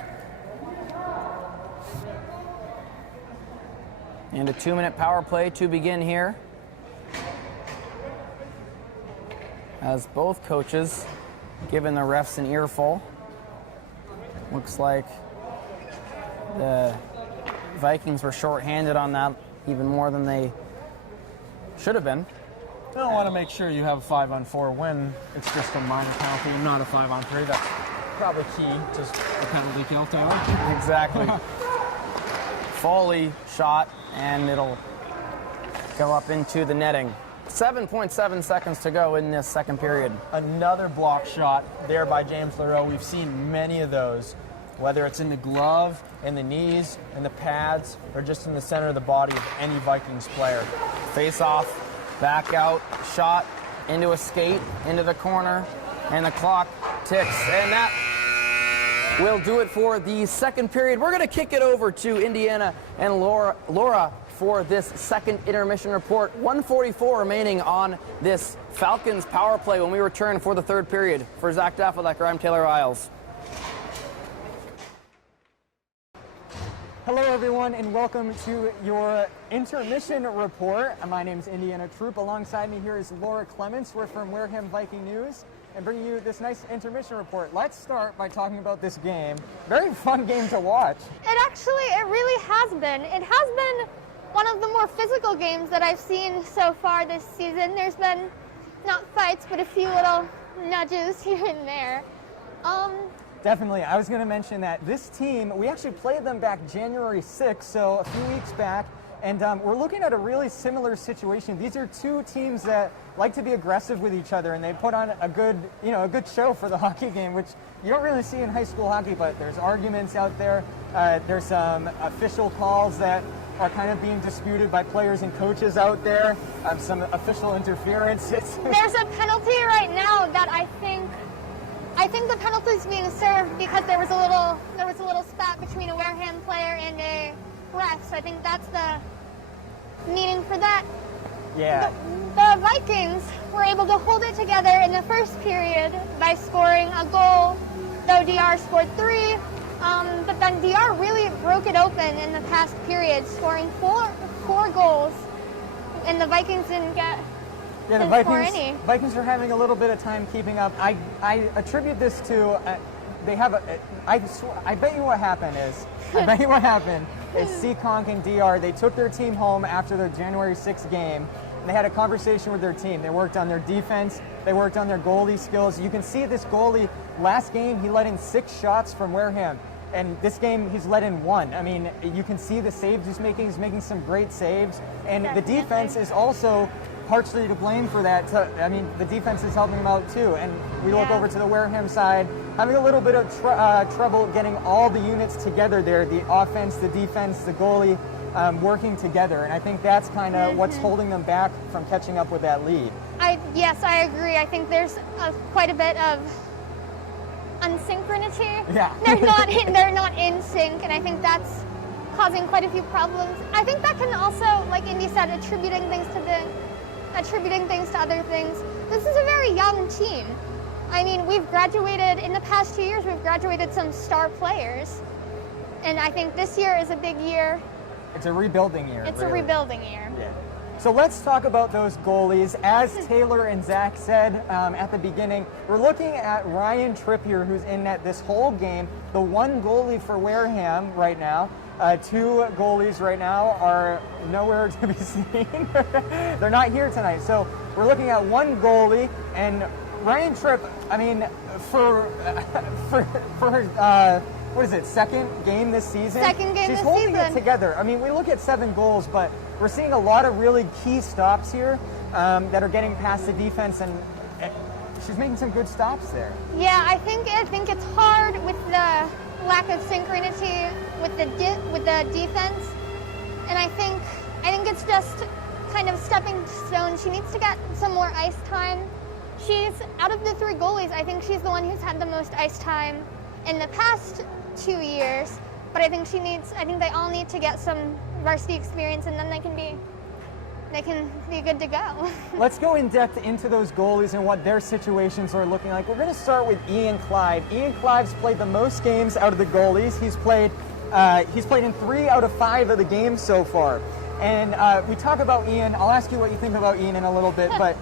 And a 2-minute power play to begin here, as both coaches giving the refs an earful. Looks like the Vikings were shorthanded on that even more than they should have been. You don't want to make sure you have a 5-on-4 win. It's just a minor penalty, not a 5-on-3. That's probably key. Just a penalty kill, Taylor. Exactly. Foley shot, and it'll go up into the netting. 7.7 seconds to go in this second period. Another block shot there by James Leroux. We've seen many of those, whether it's in the glove, in the knees, in the pads, or just in the center of the body of any Vikings player. Face off, back out, shot, into a skate, into the corner, and the clock ticks. And that will do it for the second period. We're going to kick it over to Indiana and Laura for this second intermission report. 1:44 remaining on this Falcons power play when we return for the third period. For Zach Daffledecker, I'm Taylor Isles. Hello everyone and welcome to your intermission report. My name is Indiana Troop. Alongside me here is Laura Clements. We're from Wareham Viking News and bringing you this nice intermission report. Let's start by talking about this game. Very fun game to watch. It really has been. It has been one of the more physical games that I've seen so far this season. There's been not fights, but a few little nudges here and there. Definitely. I was going to mention that this team, we actually played them back January 6th, so a few weeks back, And we're looking at a really similar situation. These are two teams that like to be aggressive with each other, and they put on a good show for the hockey game, which you don't really see in high school hockey. But there's arguments out there. There's some official calls that are kind of being disputed by players and coaches out there. Some official interference. There's a penalty right now that I think the penalty is being served because there was a little spat between a Wareham player and a ref. So I think that's the meaning for that. Yeah. The Vikings were able to hold it together in the first period by scoring a goal, though DR scored 3. But then DR really broke it open in the past period, scoring four goals, and the Vikings didn't get. Yeah, the Vikings are having a little bit of time keeping up. I attribute this to I bet you what happened is Seekonk and DR, they took their team home after their January 6th game, and they had a conversation with their team. They worked on their defense. They worked on their goalie skills. You can see this goalie, last game, he let in 6 shots from Wareham. And this game, he's let in 1. I mean, you can see the saves he's making. He's making some great saves. And the defense is also partially to blame for that. I mean, the defense is helping him out too. And we look over to the Wareham side, having a little bit of trouble getting all the units together there, the offense, the defense, the goalie, working together. And I think that's kind of what's holding them back from catching up with that lead. Yes, I agree. I think there's quite a bit of unsynchronity. Yeah. They're not in sync, and I think that's causing quite a few problems. I think that can also, like Indy said, attributing things to other things. This is a very young team. I mean, we've graduated in the past 2 years. We've graduated some star players, and I think this year is a big year. It's a rebuilding year. It's a rebuilding year. Yeah. So let's talk about those goalies. As Taylor and Zach said at the beginning, we're looking at Ryan Trippier, who's in net this whole game, the one goalie for Wareham right now. 2 goalies right now are nowhere to be seen. They're not here tonight. So we're looking at one goalie, and Ryan Tripp, I mean, for her, what is it, second game this season? Second game She's this holding season. it together. I mean, we look at 7 goals, but we're seeing a lot of really key stops here that are getting past the defense, and she's making some good stops there. Yeah, I think it's hard with the lack of synchronity with the defense, and I think it's just kind of stepping stone. She needs to get some more ice time. She's out of the 3 goalies, I think she's the one who's had the most ice time in the past 2 years. But I think they all need to get some varsity experience, and then they can be good to go. Let's go in depth into those goalies and what their situations are looking like. We're going to start with Ian Clive. Ian Clive's played the most games out of the goalies. He's played in 3 out of 5 of the games so far. And we talk about Ian. I'll ask you what you think about Ian in a little bit, but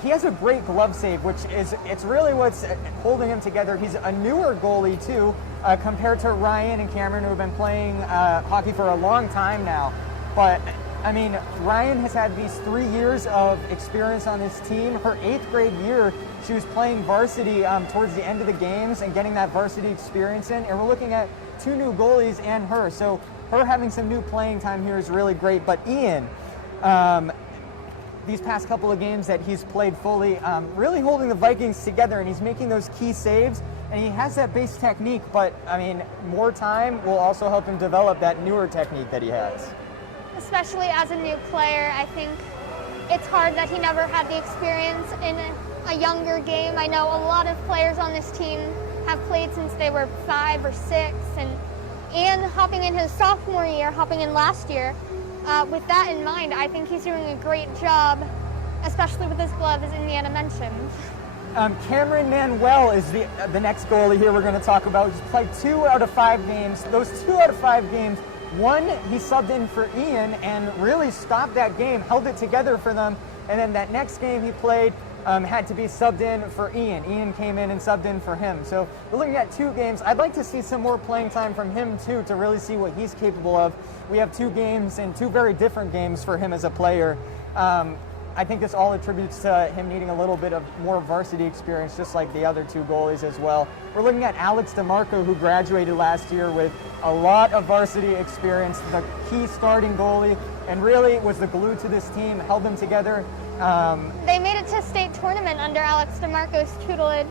he has a great glove save, which it's really what's holding him together. He's a newer goalie too, compared to Ryan and Cameron, who have been playing hockey for a long time now. But I mean, Ryan has had these 3 years of experience on this team. Her 8th grade year, she was playing varsity towards the end of the games and getting that varsity experience in. And we're looking at 2 new goalies and her. So her having some new playing time here is really great. But Ian, these past couple of games that he's played fully, really holding the Vikings together, and he's making those key saves, and he has that base technique, but I mean, more time will also help him develop that newer technique that he has. Especially as a new player, I think it's hard that he never had the experience in a younger game. I know a lot of players on this team have played since they were 5 or 6, and hopping in his sophomore year, hopping in last year, with that in mind, I think he's doing a great job, especially with his glove, as Indiana mentioned. Cameron Manuel is the next goalie here we're going to talk about. He's played 2 out of 5 games. Those 2 out of 5 games, one, he subbed in for Ian and really stopped that game, held it together for them. And then that next game he played had to be subbed in for Ian. Ian came in and subbed in for him. So we're looking at 2 games. I'd like to see some more playing time from him too, to really see what he's capable of. We have 2 games and 2 very different games for him as a player. I think this all attributes to him needing a little bit of more varsity experience, just like the other 2 goalies as well. We're looking at Alex DeMarco, who graduated last year with a lot of varsity experience, the key starting goalie, and really was the glue to this team, held them together. They made it to state tournament under Alex DeMarco's tutelage.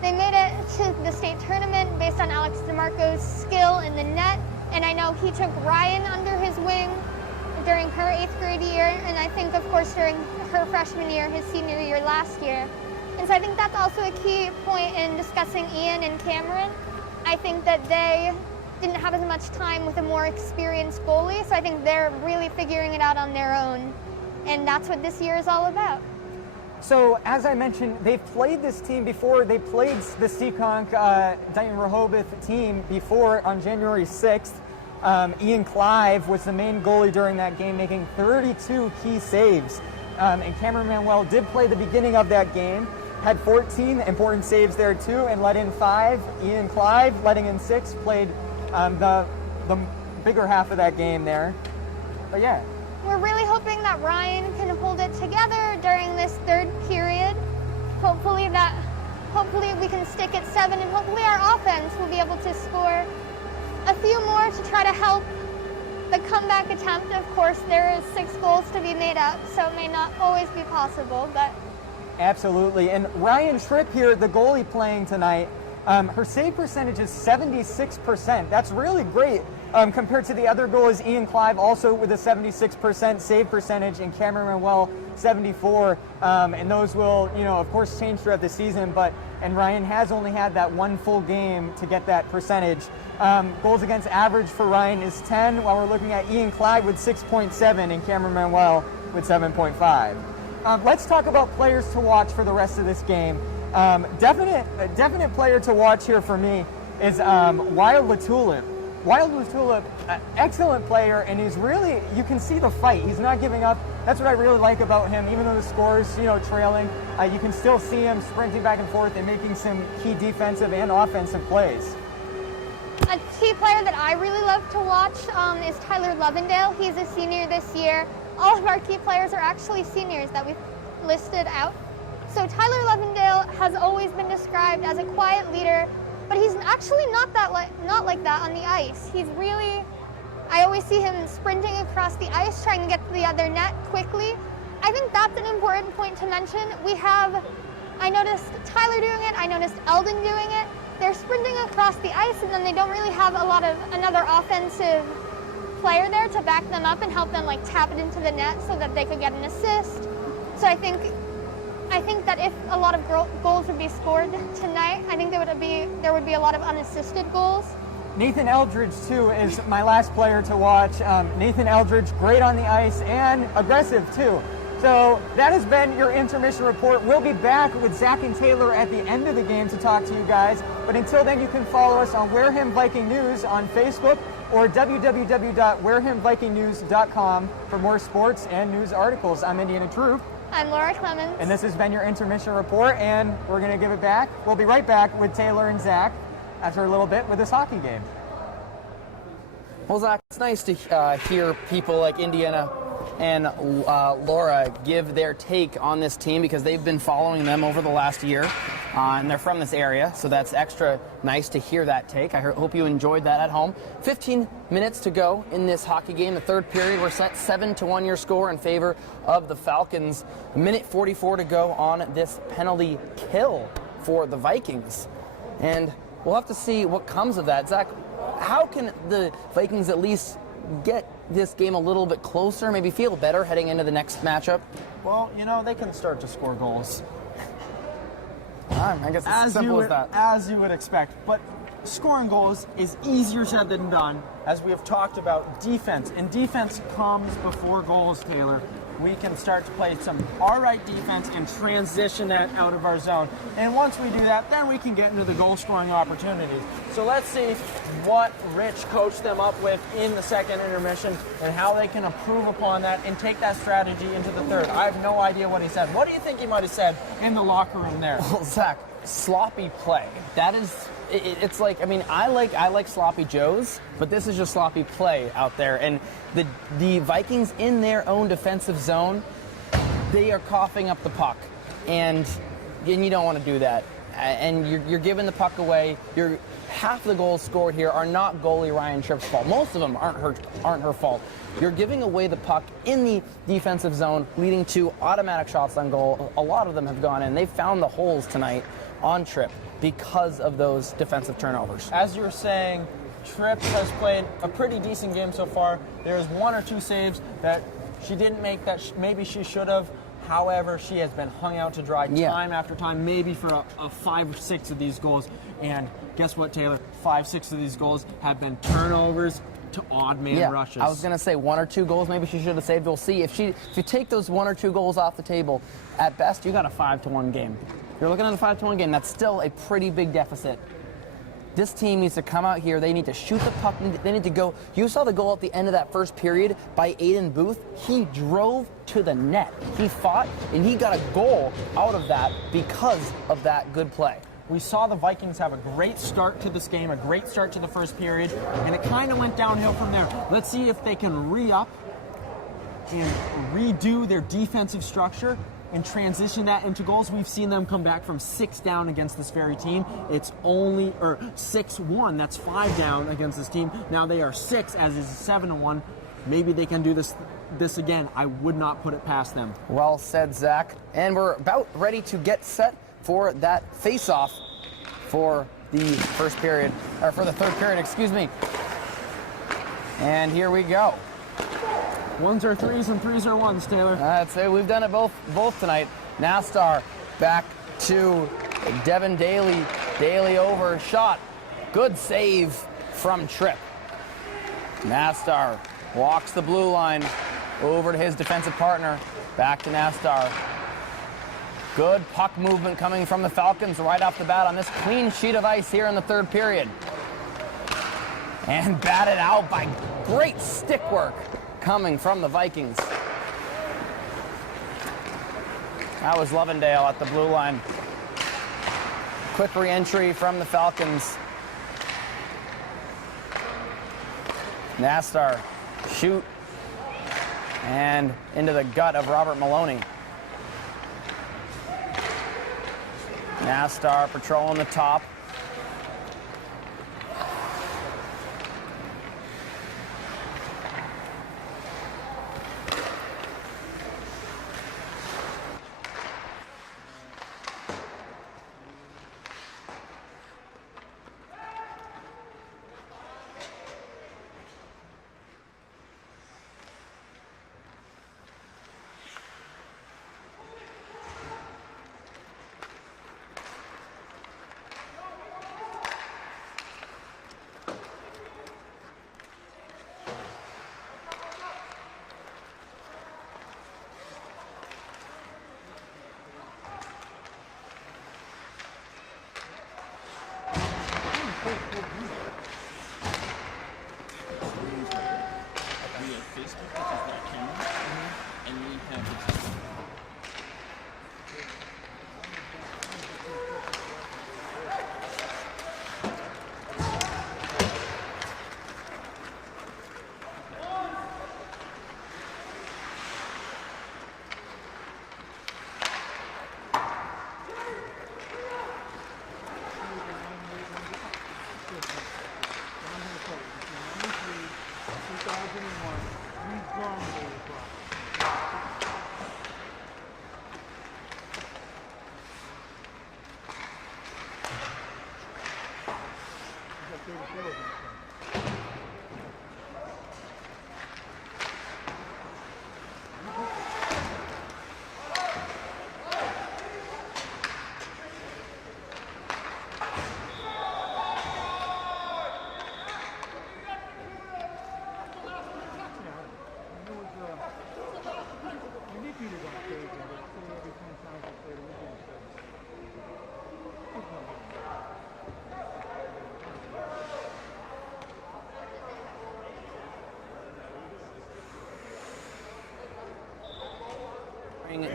They made it to the state tournament based on Alex DeMarco's skill in the net, and I know he took Ryan under his wing during her 8th grade year, and I think, of course, during her freshman year, his senior year last year. And so I think that's also a key point in discussing Ian and Cameron. I think that they didn't have as much time with a more experienced goalie, so I think they're really figuring it out on their own, and that's what this year is all about. So, as I mentioned, they've played this team before. They played the Seekonk Deighton Rehoboth team before on January 6th. Ian Clive was the main goalie during that game, making 32 key saves. And Cameron Manuel did play the beginning of that game, had 14 important saves there too, and let in 5. Ian Clive, letting in 6, played the bigger half of that game there. But yeah. We're really hoping that Ryan can hold it together during this 3rd period. Hopefully we can stick at 7, and hopefully our offense will be able to score a few more to try to help the comeback attempt. Of course, there is 6 goals to be made up, so it may not always be possible, but... Absolutely. And Ryan Tripp here, the goalie playing tonight, her save percentage is 76%. That's really great compared to the other goalies. Ian Clive also with a 76% save percentage, and Cameron Manuel 74. And those will, of course, change throughout the season. And Ryan has only had that 1 full game to get that percentage. Goals against average for Ryan is 10, while we're looking at Ian Clive with 6.7 and Cameron Manuel with 7.5. Let's talk about players to watch for the rest of this game. Definite player to watch here for me is Wild LaTulip. Wild LaTulip, excellent player, and he's really, you can see the fight. He's not giving up. That's what I really like about him. Even though the score's, trailing, you can still see him sprinting back and forth and making some key defensive and offensive plays. A key player that I really love to watch is Tyler Lovendale. He's a senior this year. All of our key players are actually seniors that we've listed out. So Tyler Lovendale has always been described as a quiet leader, but he's actually not like that on the ice. He's really, I always see him sprinting across the ice, trying to get to the other net quickly. I think that's an important point to mention. I noticed Tyler doing it, I noticed Eldon doing it. They're sprinting across the ice, and then they don't really have another offensive player there to back them up and help them tap it into the net so that they could get an assist. So I think that if a lot of goals would be scored tonight, I think there would be a lot of unassisted goals. Nathan Eldridge too is my last player to watch. Nathan Eldridge, great on the ice and aggressive too. So that has been your intermission report. We'll be back with Zach and Taylor at the end of the game to talk to you guys. But until then, you can follow us on Wareham Viking News on Facebook or www.warehamvikingnews.com for more sports and news articles. I'm Indiana Troop. I'm Laura Clemens. And this has been your intermission report, and we're going to give it back. We'll be right back with Taylor and Zach after a little bit with this hockey game. Well, Zach, it's nice to hear people like Indiana and Laura give their take on this team because they've been following them over the last year, and they're from this area, so that's extra nice to hear that take. I hope you enjoyed that at home. 15 minutes to go in this hockey game. The 3rd period, we're set 7-1 your score in favor of the Falcons. A minute 44 to go on this penalty kill for the Vikings, and we'll have to see what comes of that. Zach, how can the Vikings at least get this game a little bit closer, maybe feel better heading into the next matchup? Well, they can start to score goals. I guess it's as simple as that. As you would expect. But scoring goals is easier said than done, as we have talked about defense. And defense comes before goals, Taylor. We can start to play some all-right defense and transition that out of our zone. And once we do that, then we can get into the goal-scoring opportunities. So let's see what Rich coached them up with in the 2nd intermission and how they can improve upon that and take that strategy into the 3rd. I have no idea what he said. What do you think he might have said in the locker room there? Well, Zach, sloppy play. That is... It's like, I like sloppy Joes, but this is just sloppy play out there. And the Vikings in their own defensive zone, they are coughing up the puck. And you don't want to do that. and you're giving the puck away. Half the goals scored here are not goalie Ryan Tripp's fault. Most of them aren't her fault. You're giving away the puck in the defensive zone, leading to automatic shots on goal. A lot of them have gone in. They've found the holes tonight on Tripp because of those defensive turnovers. As you were saying, Tripp has played a pretty decent game so far. There's 1 or 2 saves that she didn't make that maybe she should have. However, she has been hung out to dry time after time, maybe for a 5 or 6 of these goals. And guess what, Taylor? 5, 6 of these goals have been turnovers to odd man rushes. I was going to say 1 or 2 goals maybe she should have saved. We'll see. If you take those 1 or 2 goals off the table, at best you got a 5-1 game. You're looking at a 5-1 game. That's still a pretty big deficit. This team needs to come out here. They need to shoot the puck. They need to go. You saw the goal at the end of that first period by Aiden Booth. He drove to the net. He fought, and he got a goal out of that because of that good play. We saw the Vikings have a great start to this game, a great start to the first period, and it kind of went downhill from there. Let's see if they can re-up and redo their defensive structure and transition that into goals. We've seen them come back from 6 down against this very team. It's only 6-1. That's 5 down against this team. Now they are 6, as is 7-1. Maybe they can do this again. I would not put it past them. Well said, Zach. And we're about ready to get set for that face-off for the first period, or for the third period, excuse me. And here we go. 1s are 3s and 3s are 1s, Taylor. That's it. We've done it both tonight. Nastar back to Devin Daly. Daly over, shot. Good save from Tripp. Nastar walks the blue line over to his defensive partner. Back to Nastar. Good puck movement coming from the Falcons right off the bat on this clean sheet of ice here in the third period. And batted out by great stick work coming from the Vikings. That was Lovendale at the blue line. Quick re-entry from the Falcons. Nastar, shoot, and into the gut of Robert Maloney. Nastar patrolling the top.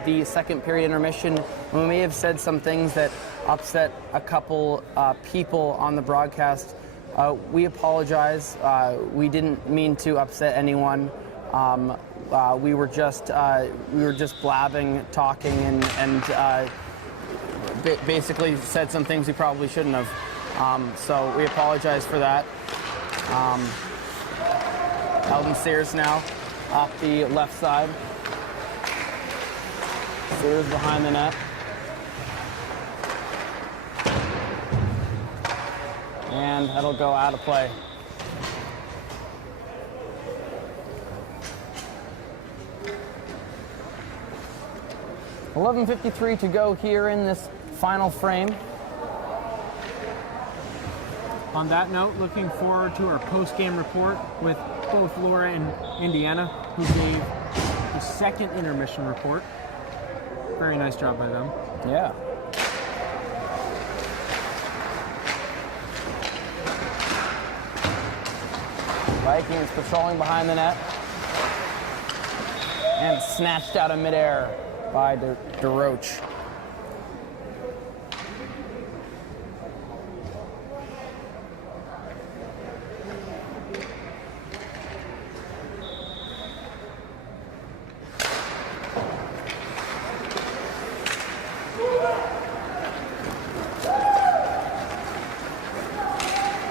The second period intermission, we may have said some things that upset a couple people on the broadcast. We apologize. We didn't mean to upset anyone. We were just blabbing, talking, and basically said some things he probably shouldn't have. So we apologize for that. Elton Sears now off the left side. Sears behind the net. And that'll go out of play. $11:53 to go here in this final frame. On that note, looking forward to our post-game report with both Laura and Indiana, who gave the second intermission report. Very nice job by them. Yeah. Vikings patrolling behind the net. And snatched out of midair by DeRoche.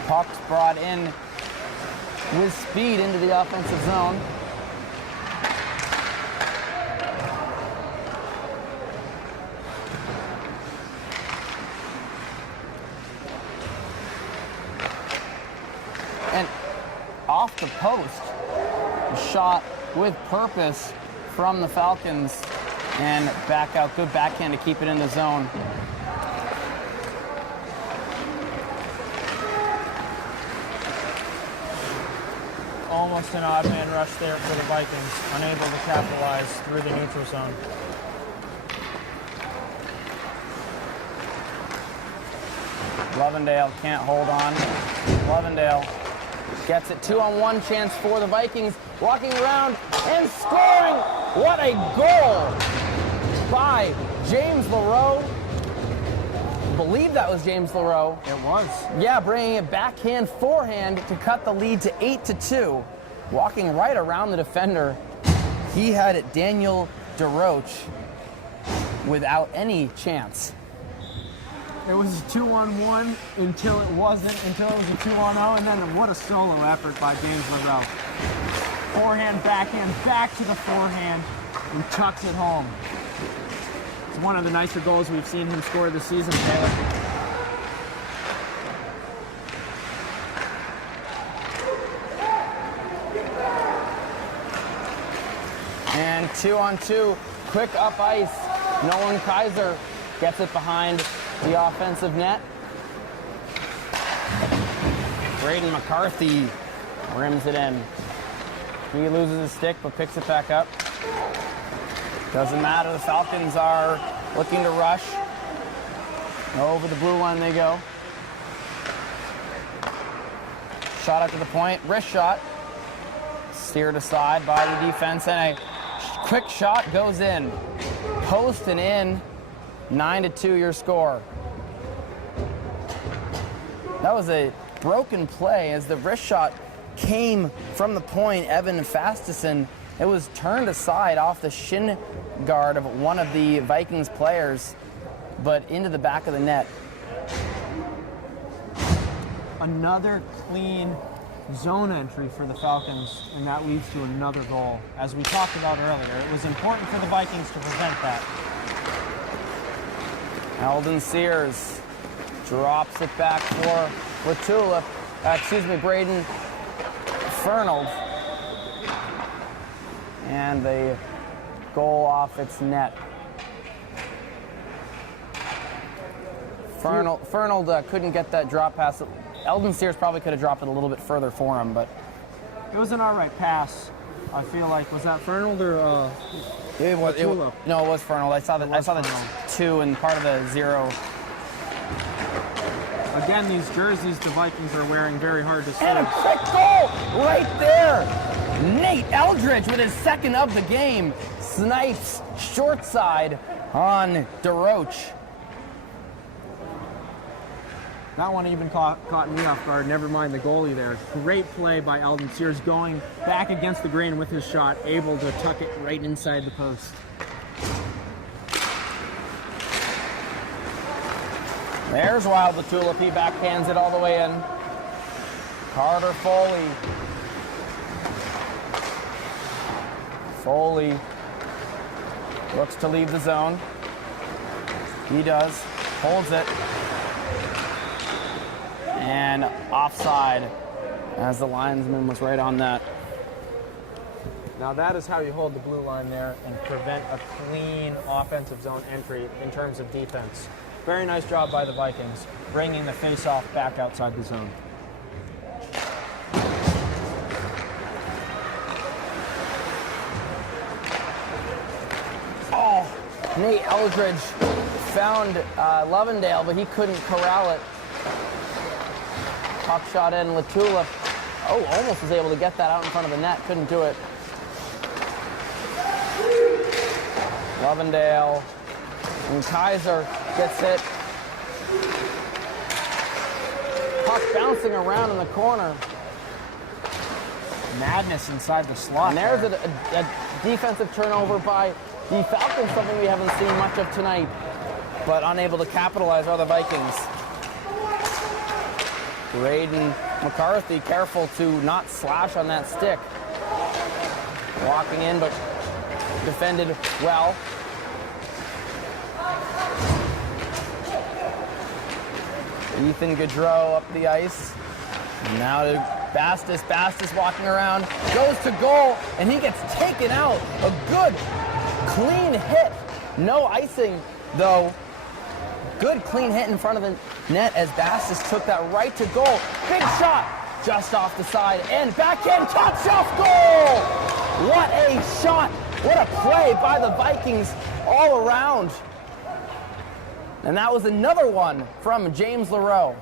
Puck's brought in with speed into the offensive zone. And off the post, a shot with purpose from the Falcons, and back out, good backhand to keep it in the zone. Almost an odd man rush there for the Vikings, unable to capitalize through the neutral zone. Lovendale can't hold on. Lovendale gets it 2-on-1 chance for the Vikings, walking around and scoring. What a goal by James LaRoe. I believe that was James LaRoe. It was. Yeah, bringing it backhand, forehand to cut the lead to 8-2. Walking right around the defender. He had it, Daniel DeRoche, without any chance. It was a 2-on-1 until it wasn't, until it was a 2-on-0, and then what a solo effort by James LaRoe. Forehand, backhand, back to the forehand, and tucks it home. It's one of the nicer goals we've seen him score this season, Taylor. And 2-on-2, quick up ice. Nolan Kaiser gets it behind the offensive net. Braden McCarthy rims it in. He loses his stick but picks it back up. Doesn't matter, the Falcons are looking to rush. Over the blue line they go. Shot up to the point, wrist shot. Steered aside by the defense, and a quick shot goes in. Post and in, 9-2 your score. That was a broken play as the wrist shot came from the point. Evan Fastison, it was turned aside off the shin guard of one of the Vikings players, but into the back of the net. Another clean zone entry for the Falcons, and that leads to another goal. As we talked about earlier, it was important for the Vikings to prevent that. Elton Sears drops it back for Braden Fernald. And the goal off its net. Fernald couldn't get that drop pass. Elton Sears probably could have dropped it a little bit further for him, but it was an all right pass. I feel like, was that Fernald or it was Fernald. I saw the 2 and part of the 0. Again, these jerseys the Vikings are wearing very hard to see. And a quick goal right there. Nate Eldridge with his second of the game snipes short side on DeRoche. That one even caught me off guard. Never mind the goalie there. Great play by Elton Sears, going back against the grain with his shot, able to tuck it right inside the post. There's Wild Latulip. He backhands it all the way in. Carter Foley. Foley looks to leave the zone. He does. Holds it. And offside, as the linesman was right on that. Now that is how you hold the blue line there and prevent a clean offensive zone entry in terms of defense. Very nice job by the Vikings, bringing the face-off back outside the zone. Oh, Nate Eldridge found Lovendale, but he couldn't corral it. Top shot in, Latulip. Oh, almost was able to get that out in front of the net. Couldn't do it. Lovendale. And Kaiser gets it. Puck bouncing around in the corner. Madness inside the slot. And there's a defensive turnover by the Falcons, something we haven't seen much of tonight, but unable to capitalize are the Vikings. Braden McCarthy careful to not slash on that stick. Walking in, but defended well. Ethan Gaudreau up the ice. Now to Bastis. Bastis walking around, goes to goal, and he gets taken out. A good, clean hit. No icing, though. Good, clean hit in front of the net as Bastis took that right to goal. Big shot, just off the side, and backhand top shelf goal! What a shot! What a play by the Vikings all around. And that was another one from James Leroux.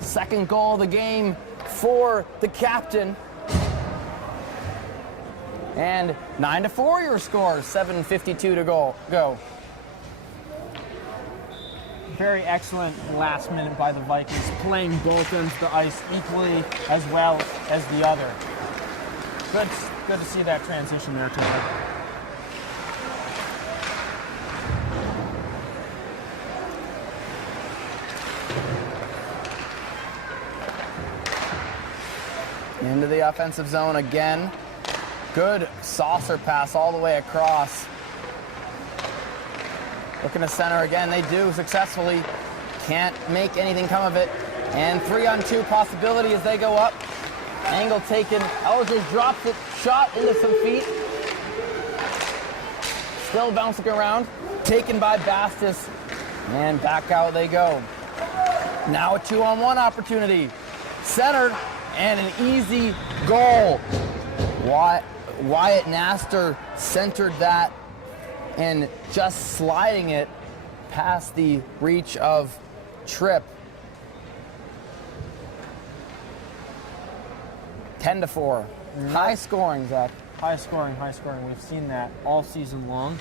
Second goal of the game for the captain. And 9-4 your score, 7:52 to go. Very excellent last minute by the Vikings, playing both ends of the ice equally as well as the other. Good to see that transition there, Taylor. Into the offensive zone again. Good saucer pass all the way across. Looking to center again. They do successfully. Can't make anything come of it. And 3-on-2 possibility as they go up. Angle taken. Eldridge drops it. Shot into some feet. Still bouncing around. Taken by Bastis. And back out they go. Now a 2-on-1 opportunity. Centered. And an easy goal. Wyatt Naster centered that and just sliding it past the reach of Tripp. 10-4. High scoring, Zach. High scoring. We've seen that all season long.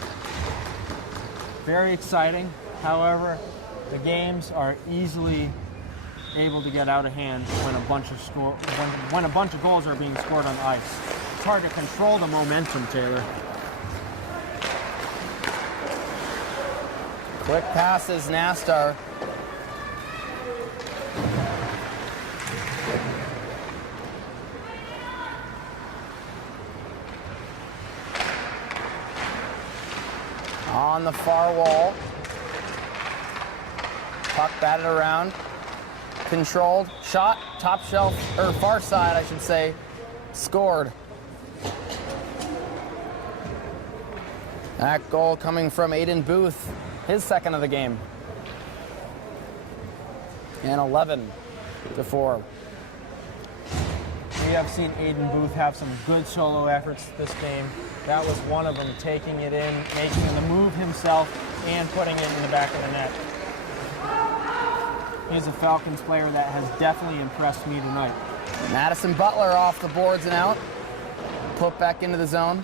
Very exciting. However, the games are easily able to get out of hand when a bunch of goals are being scored on ice. It's hard to control the momentum, Taylor. Quick passes, Nastar. On the far wall. Puck batted around. Controlled, shot, top shelf, or far side, I should say, scored. That goal coming from Aiden Booth, his second of the game. And 11-4. We have seen Aiden Booth have some good solo efforts this game. That was one of them, taking it in, making the move himself, and putting it in the back of the net. He's a Falcons player that has definitely impressed me tonight. Madison Butler off the boards and out. Put back into the zone.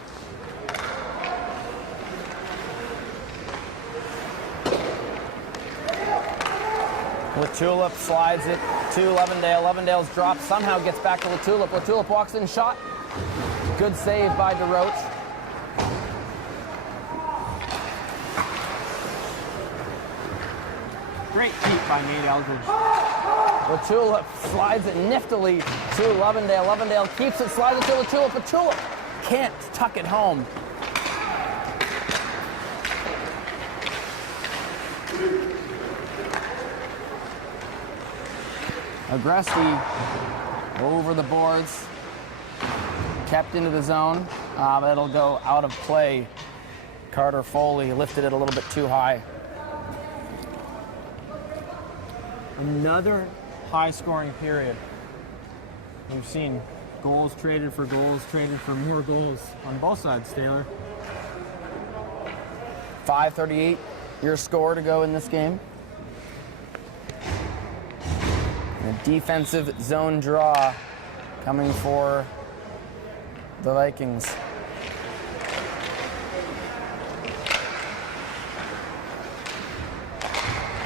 Latulip slides it to Lovendale. Lovendale's drop somehow gets back to Latulip. Latulip walks in, shot. Good save by DeRoche. Great feat by Nate Eldridge. LaTulip slides it niftily to Lovendale. Lovendale keeps it, slides it to LaTulip. LaTulip can't tuck it home. Agresti over the boards, kept into the zone, but it'll go out of play. Carter Foley lifted it a little bit too high. Another high-scoring period. We've seen goals traded for more goals on both sides, Taylor. 5:38, your score to go in this game. A defensive zone draw coming for the Vikings.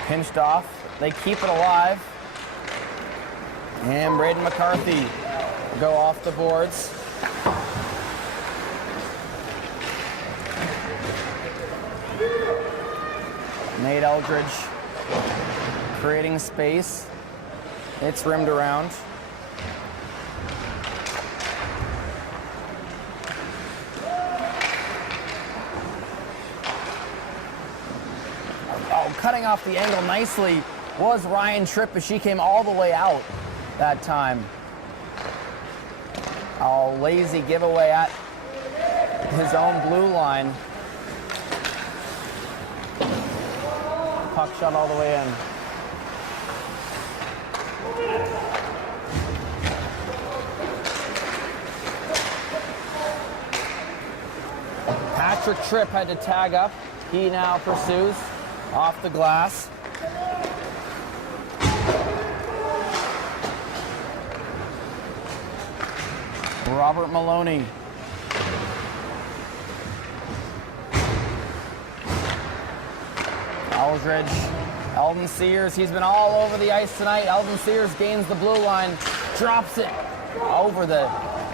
Pinched off, they keep it alive. And Braden McCarthy will go off the boards. Nate Eldridge creating space. It's rimmed around. Oh, cutting off the angle nicely was Ryan Tripp as she came all the way out that time. Oh, lazy giveaway at his own blue line. Puck shot all the way in. Patrick Tripp had to tag up. He now pursues off the glass. Robert Maloney. Eldridge. Elton Sears, he's been all over the ice tonight. Elton Sears gains the blue line, drops it over the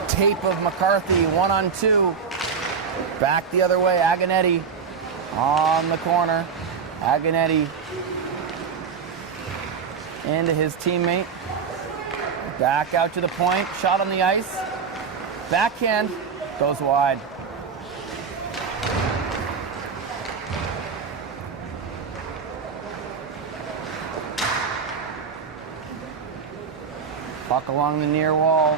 tape of McCarthy, 1-on-2. Back the other way, Aganetti on the corner. Aganetti into his teammate. Back out to the point, shot on the ice. Backhand, goes wide. Puck along the near wall.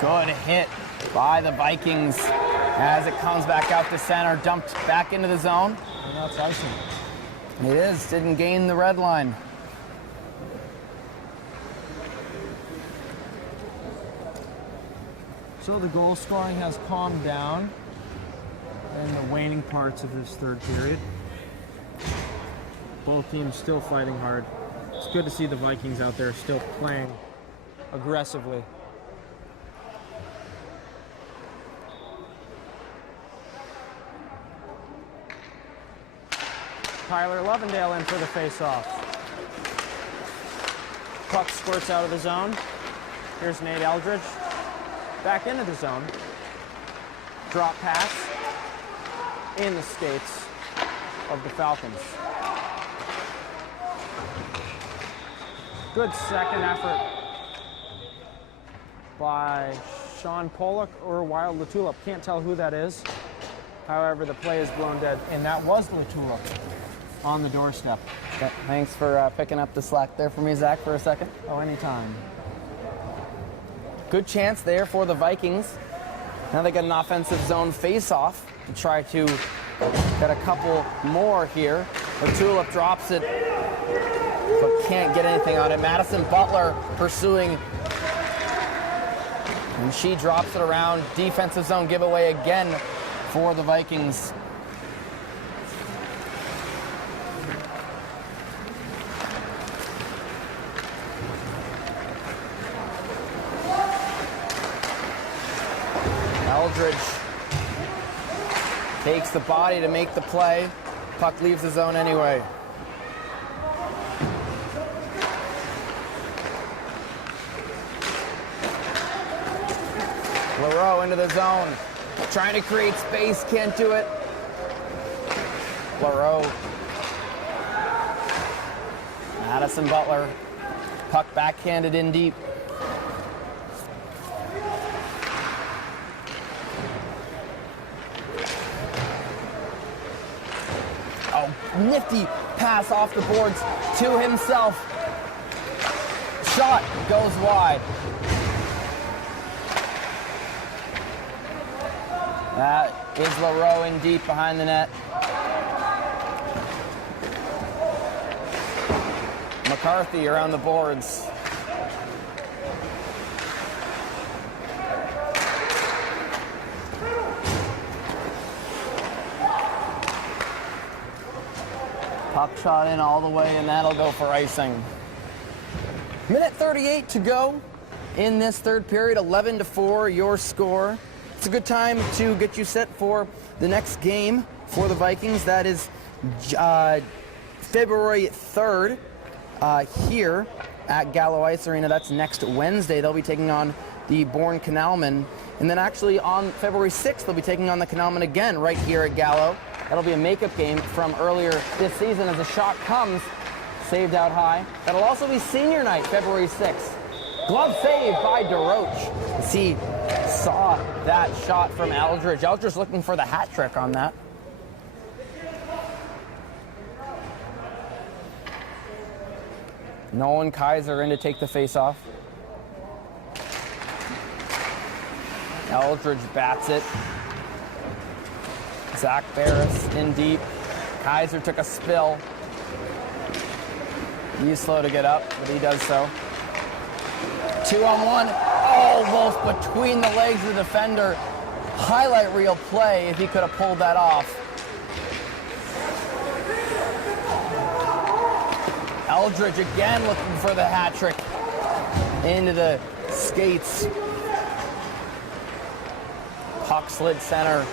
Good hit by the Vikings as it comes back out to center, dumped back into the zone. And that's icing. It is, didn't gain the red line. So the goal scoring has calmed down in the waning parts of this third period. Both teams still fighting hard. It's good to see the Vikings out there still playing aggressively. Tyler Lovendale in for the face-off. Puck squirts out of the zone. Here's Nate Eldridge. Back into the zone. Drop pass in the skates of the Falcons. Good second effort by Sean Pollock or Wild LaTulip. Can't tell who that is. However, the play is blown dead, and that was LaTulip on the doorstep. Okay, thanks for picking up the slack there for me, Zach, for a second. Oh, anytime. Good chance there for the Vikings. Now they got an offensive zone face-off to try to get a couple more here. LaTulip drops it, but can't get anything on it. Madison Butler pursuing, and she drops it around. Defensive zone giveaway again for the Vikings. Eldridge takes the body to make the play. Puck leaves the zone anyway. LaRoe into the zone. Trying to create space, can't do it. LaRoe Madison Butler, puck backhanded in deep. Oh, nifty pass off the boards to himself. Shot goes wide. That is LaRoe in deep behind the net. McCarthy around the boards. Puck shot in all the way, and that'll go for icing. Minute 38 to go in this third period, 11-4, your score. It's a good time to get you set for the next game for the Vikings. That is February 3rd here at Gallo Ice Arena. That's next Wednesday. They'll be taking on the Bourne Canalmen. And then actually on February 6th, they'll be taking on the Canalmen again right here at Gallo. That'll be a makeup game from earlier this season as the shot comes, saved out high. That'll also be senior night, February 6th. Glove save by DeRoche as he saw that shot from Eldridge. Eldridge looking for the hat trick on that. Nolan Kaiser in to take the face-off. Eldridge bats it. Zach Barris in deep. Kaiser took a spill. He's slow to get up, but he does so. 2-on-1. Almost between the legs of the defender. Highlight reel play if he could have pulled that off. Eldridge again looking for the hat trick into the skates. Puck slid center.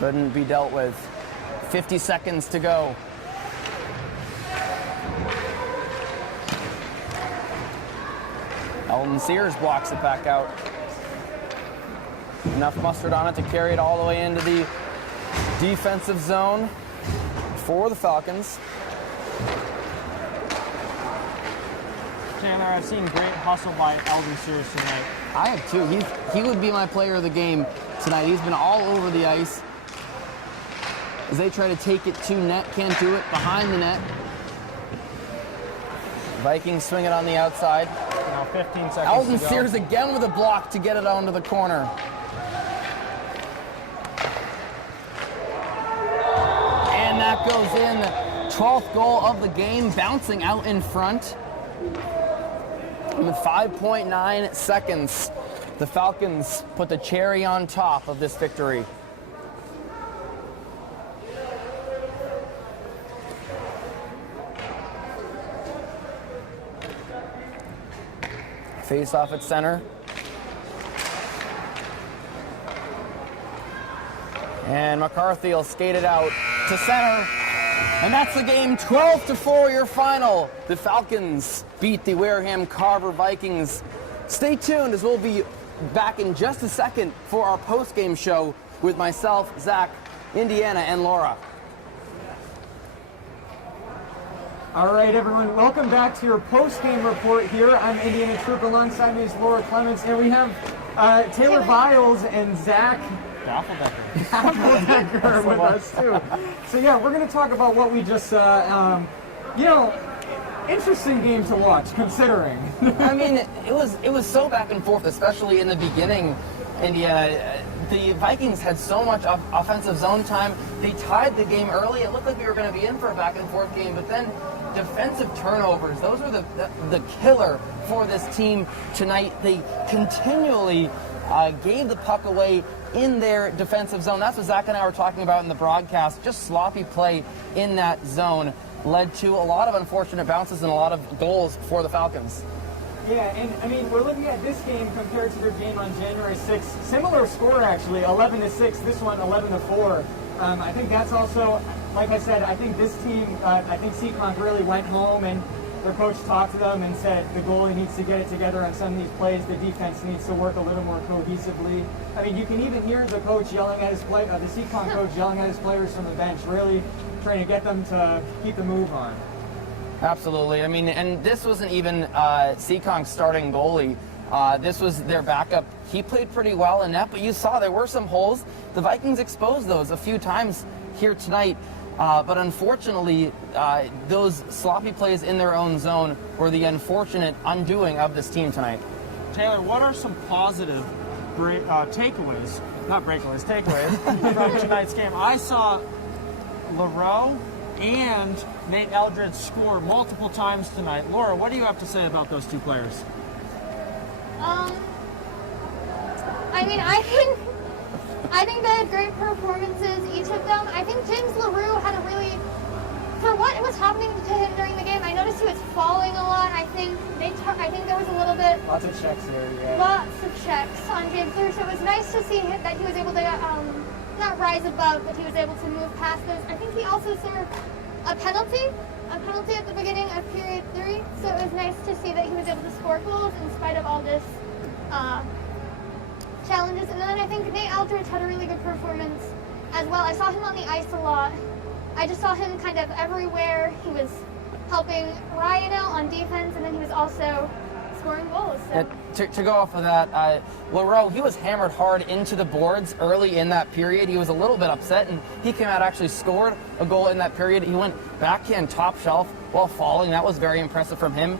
Couldn't be dealt with. 50 seconds to go. Elton Sears blocks it back out. Enough mustard on it to carry it all the way into the defensive zone for the Falcons. Chandler, I've seen great hustle by Elton Sears tonight. I have too. He would be my player of the game tonight. He's been all over the ice as they try to take it to net. Can't do it. Behind the net. Vikings swing it on the outside. Now 15 seconds Elton to go. Sears again with a block to get it onto the corner. And that goes in. 12th goal of the game, bouncing out in front. With 5.9 seconds, the Falcons put the cherry on top of this victory. Face off at center. And McCarthy will skate it out to center. And that's the game, 12-4, your final. The Falcons beat the Wareham Carver Vikings. Stay tuned as we'll be back in just a second for our post-game show with myself, Zach, Indiana, and Laura. All right, everyone, welcome back to your post-game report here. I'm Indiana Troop. Alongside me is Laura Clements, and we have Taylor Viles and Zach Daffledecker with us, too. So, yeah, we're going to talk about what we just saw. Interesting game to watch, considering. I mean, it was so back and forth, especially in the beginning. Indiana, the Vikings had so much offensive zone time. They tied the game early. It looked like we were going to be in for a back and forth game, but then defensive turnovers, those were the killer for this team tonight. They continually gave the puck away in their defensive zone. That's what Zach and I were talking about in the broadcast. Just sloppy play in that zone led to a lot of unfortunate bounces and a lot of goals for the Falcons. Yeah, and I mean, we're looking at this game compared to their game on January 6th. Similar score, actually, 11-6. This one, 11-4. I think that's also, like I said, I think this team, I think Seekonk really went home and their coach talked to them and said the goalie needs to get it together on some of these plays. The defense needs to work a little more cohesively. I mean, you can even hear the coach yelling at his the Seekonk coach yelling at his players from the bench, really trying to get them to keep the move on. Absolutely. I mean, and this wasn't even Seekonk's starting goalie. This was their backup. He played pretty well in net, but you saw there were some holes. The Vikings exposed those a few times here tonight, but unfortunately, those sloppy plays in their own zone were the unfortunate undoing of this team tonight. Taylor, what are some positive takeaways, not breakaways, takeaways from tonight's game? I saw LaRoe and Nate Eldridge score multiple times tonight. Laura, what do you have to say about those two players? I mean, I think they had great performances, each of them. I think James LaRue had a really, for what was happening to him during the game, I noticed he was falling a lot. I think there was a little bit. Lots of checks there, yeah. Lots of checks on James LaRue. So it was nice to see that he was able to not rise above, but he was able to move past those. I think he also served a penalty at the beginning of period 3. So it was nice to see that he was able to score goals in spite of all this challenges. And then I think Nate Eldridge had a really good performance as well. I saw him on the ice a lot. I just saw him kind of everywhere. He was helping Ryan out on defense, and then he was also scoring goals. So. To go off of that, LaRoe, he was hammered hard into the boards early in that period. He was a little bit upset, and he came out actually scored a goal in that period. He went backhand top shelf while falling. That was very impressive from him.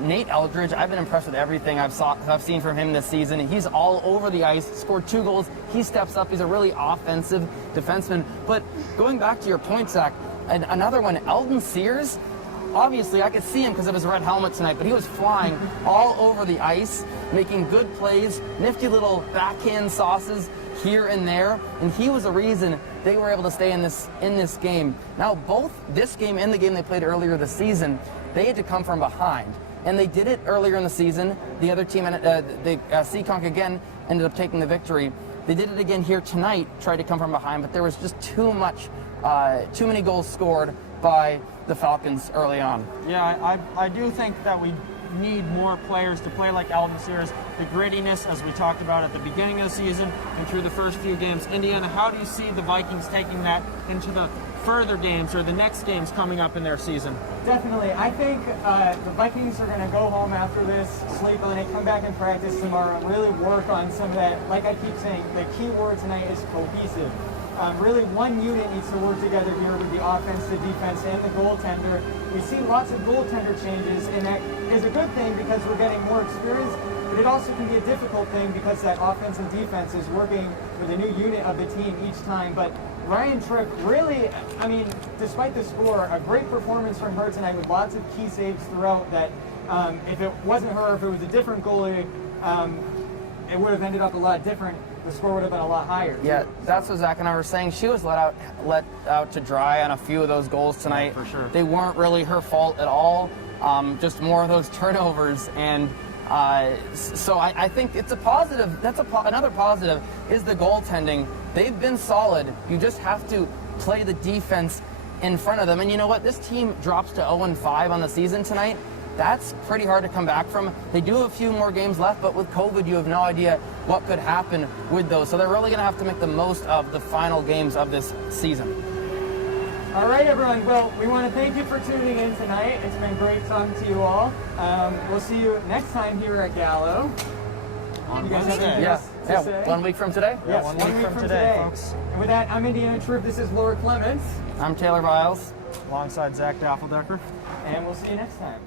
Nate Eldridge, I've been impressed with everything I've seen from him this season. He's all over the ice, scored 2 goals. He steps up. He's a really offensive defenseman. But going back to your point, Zach, another one, Elton Sears. Obviously, I could see him because of his red helmet tonight, but he was flying all over the ice, making good plays, nifty little backhand sauces here and there, and he was the reason they were able to stay in this game. Now, both this game and the game they played earlier this season, they had to come from behind, and they did it earlier in the season. The other team, Seekonk again, ended up taking the victory. They did it again here tonight, tried to come from behind, but there was just too many goals scored by the Falcons early on. Yeah, I do think that we need more players to play like Elton Sears. The grittiness, as we talked about at the beginning of the season and through the first few games. Indiana, how do you see the Vikings taking that into the further games or the next games coming up in their season? Definitely. I think the Vikings are going to go home after this, sleep on it, come back and practice tomorrow, and really work on some of that. Like I keep saying, the key word tonight is cohesive. Really, one unit needs to work together here with the offense, the defense, and the goaltender. We see lots of goaltender changes, and that is a good thing because we're getting more experience, but it also can be a difficult thing because that offense and defense is working with a new unit of the team each time. But Ryan Tripp really, I mean, despite the score, a great performance from her tonight with lots of key saves throughout that if it wasn't her, if it was a different goalie, it would have ended up a lot different. The score would have been a lot higher. Yeah, that's what Zach and I were saying. She was let out to dry on a few of those goals tonight. Yeah, for sure. They weren't really her fault at all. Just more of those turnovers, and so I think it's a positive. That's another positive is the goaltending. They've been solid. You just have to play the defense in front of them. And you know what? This team drops to 0-5 on the season tonight. That's pretty hard to come back from. They do have a few more games left, but with COVID, you have no idea what could happen with those. So they're really going to have to make the most of the final games of this season. All right, everyone. Well, we want to thank you for tuning in tonight. It's been great talking to you all. We'll see you next time here at Gallo. On You guys have anything Yeah, else to say? 1 week from today. Yes, one 1 week week from from today, today. folks. And with that, I'm Indiana Troop. This is Laura Clements. I'm Taylor Viles. Alongside Zach Daffeldecker. And we'll see you next time.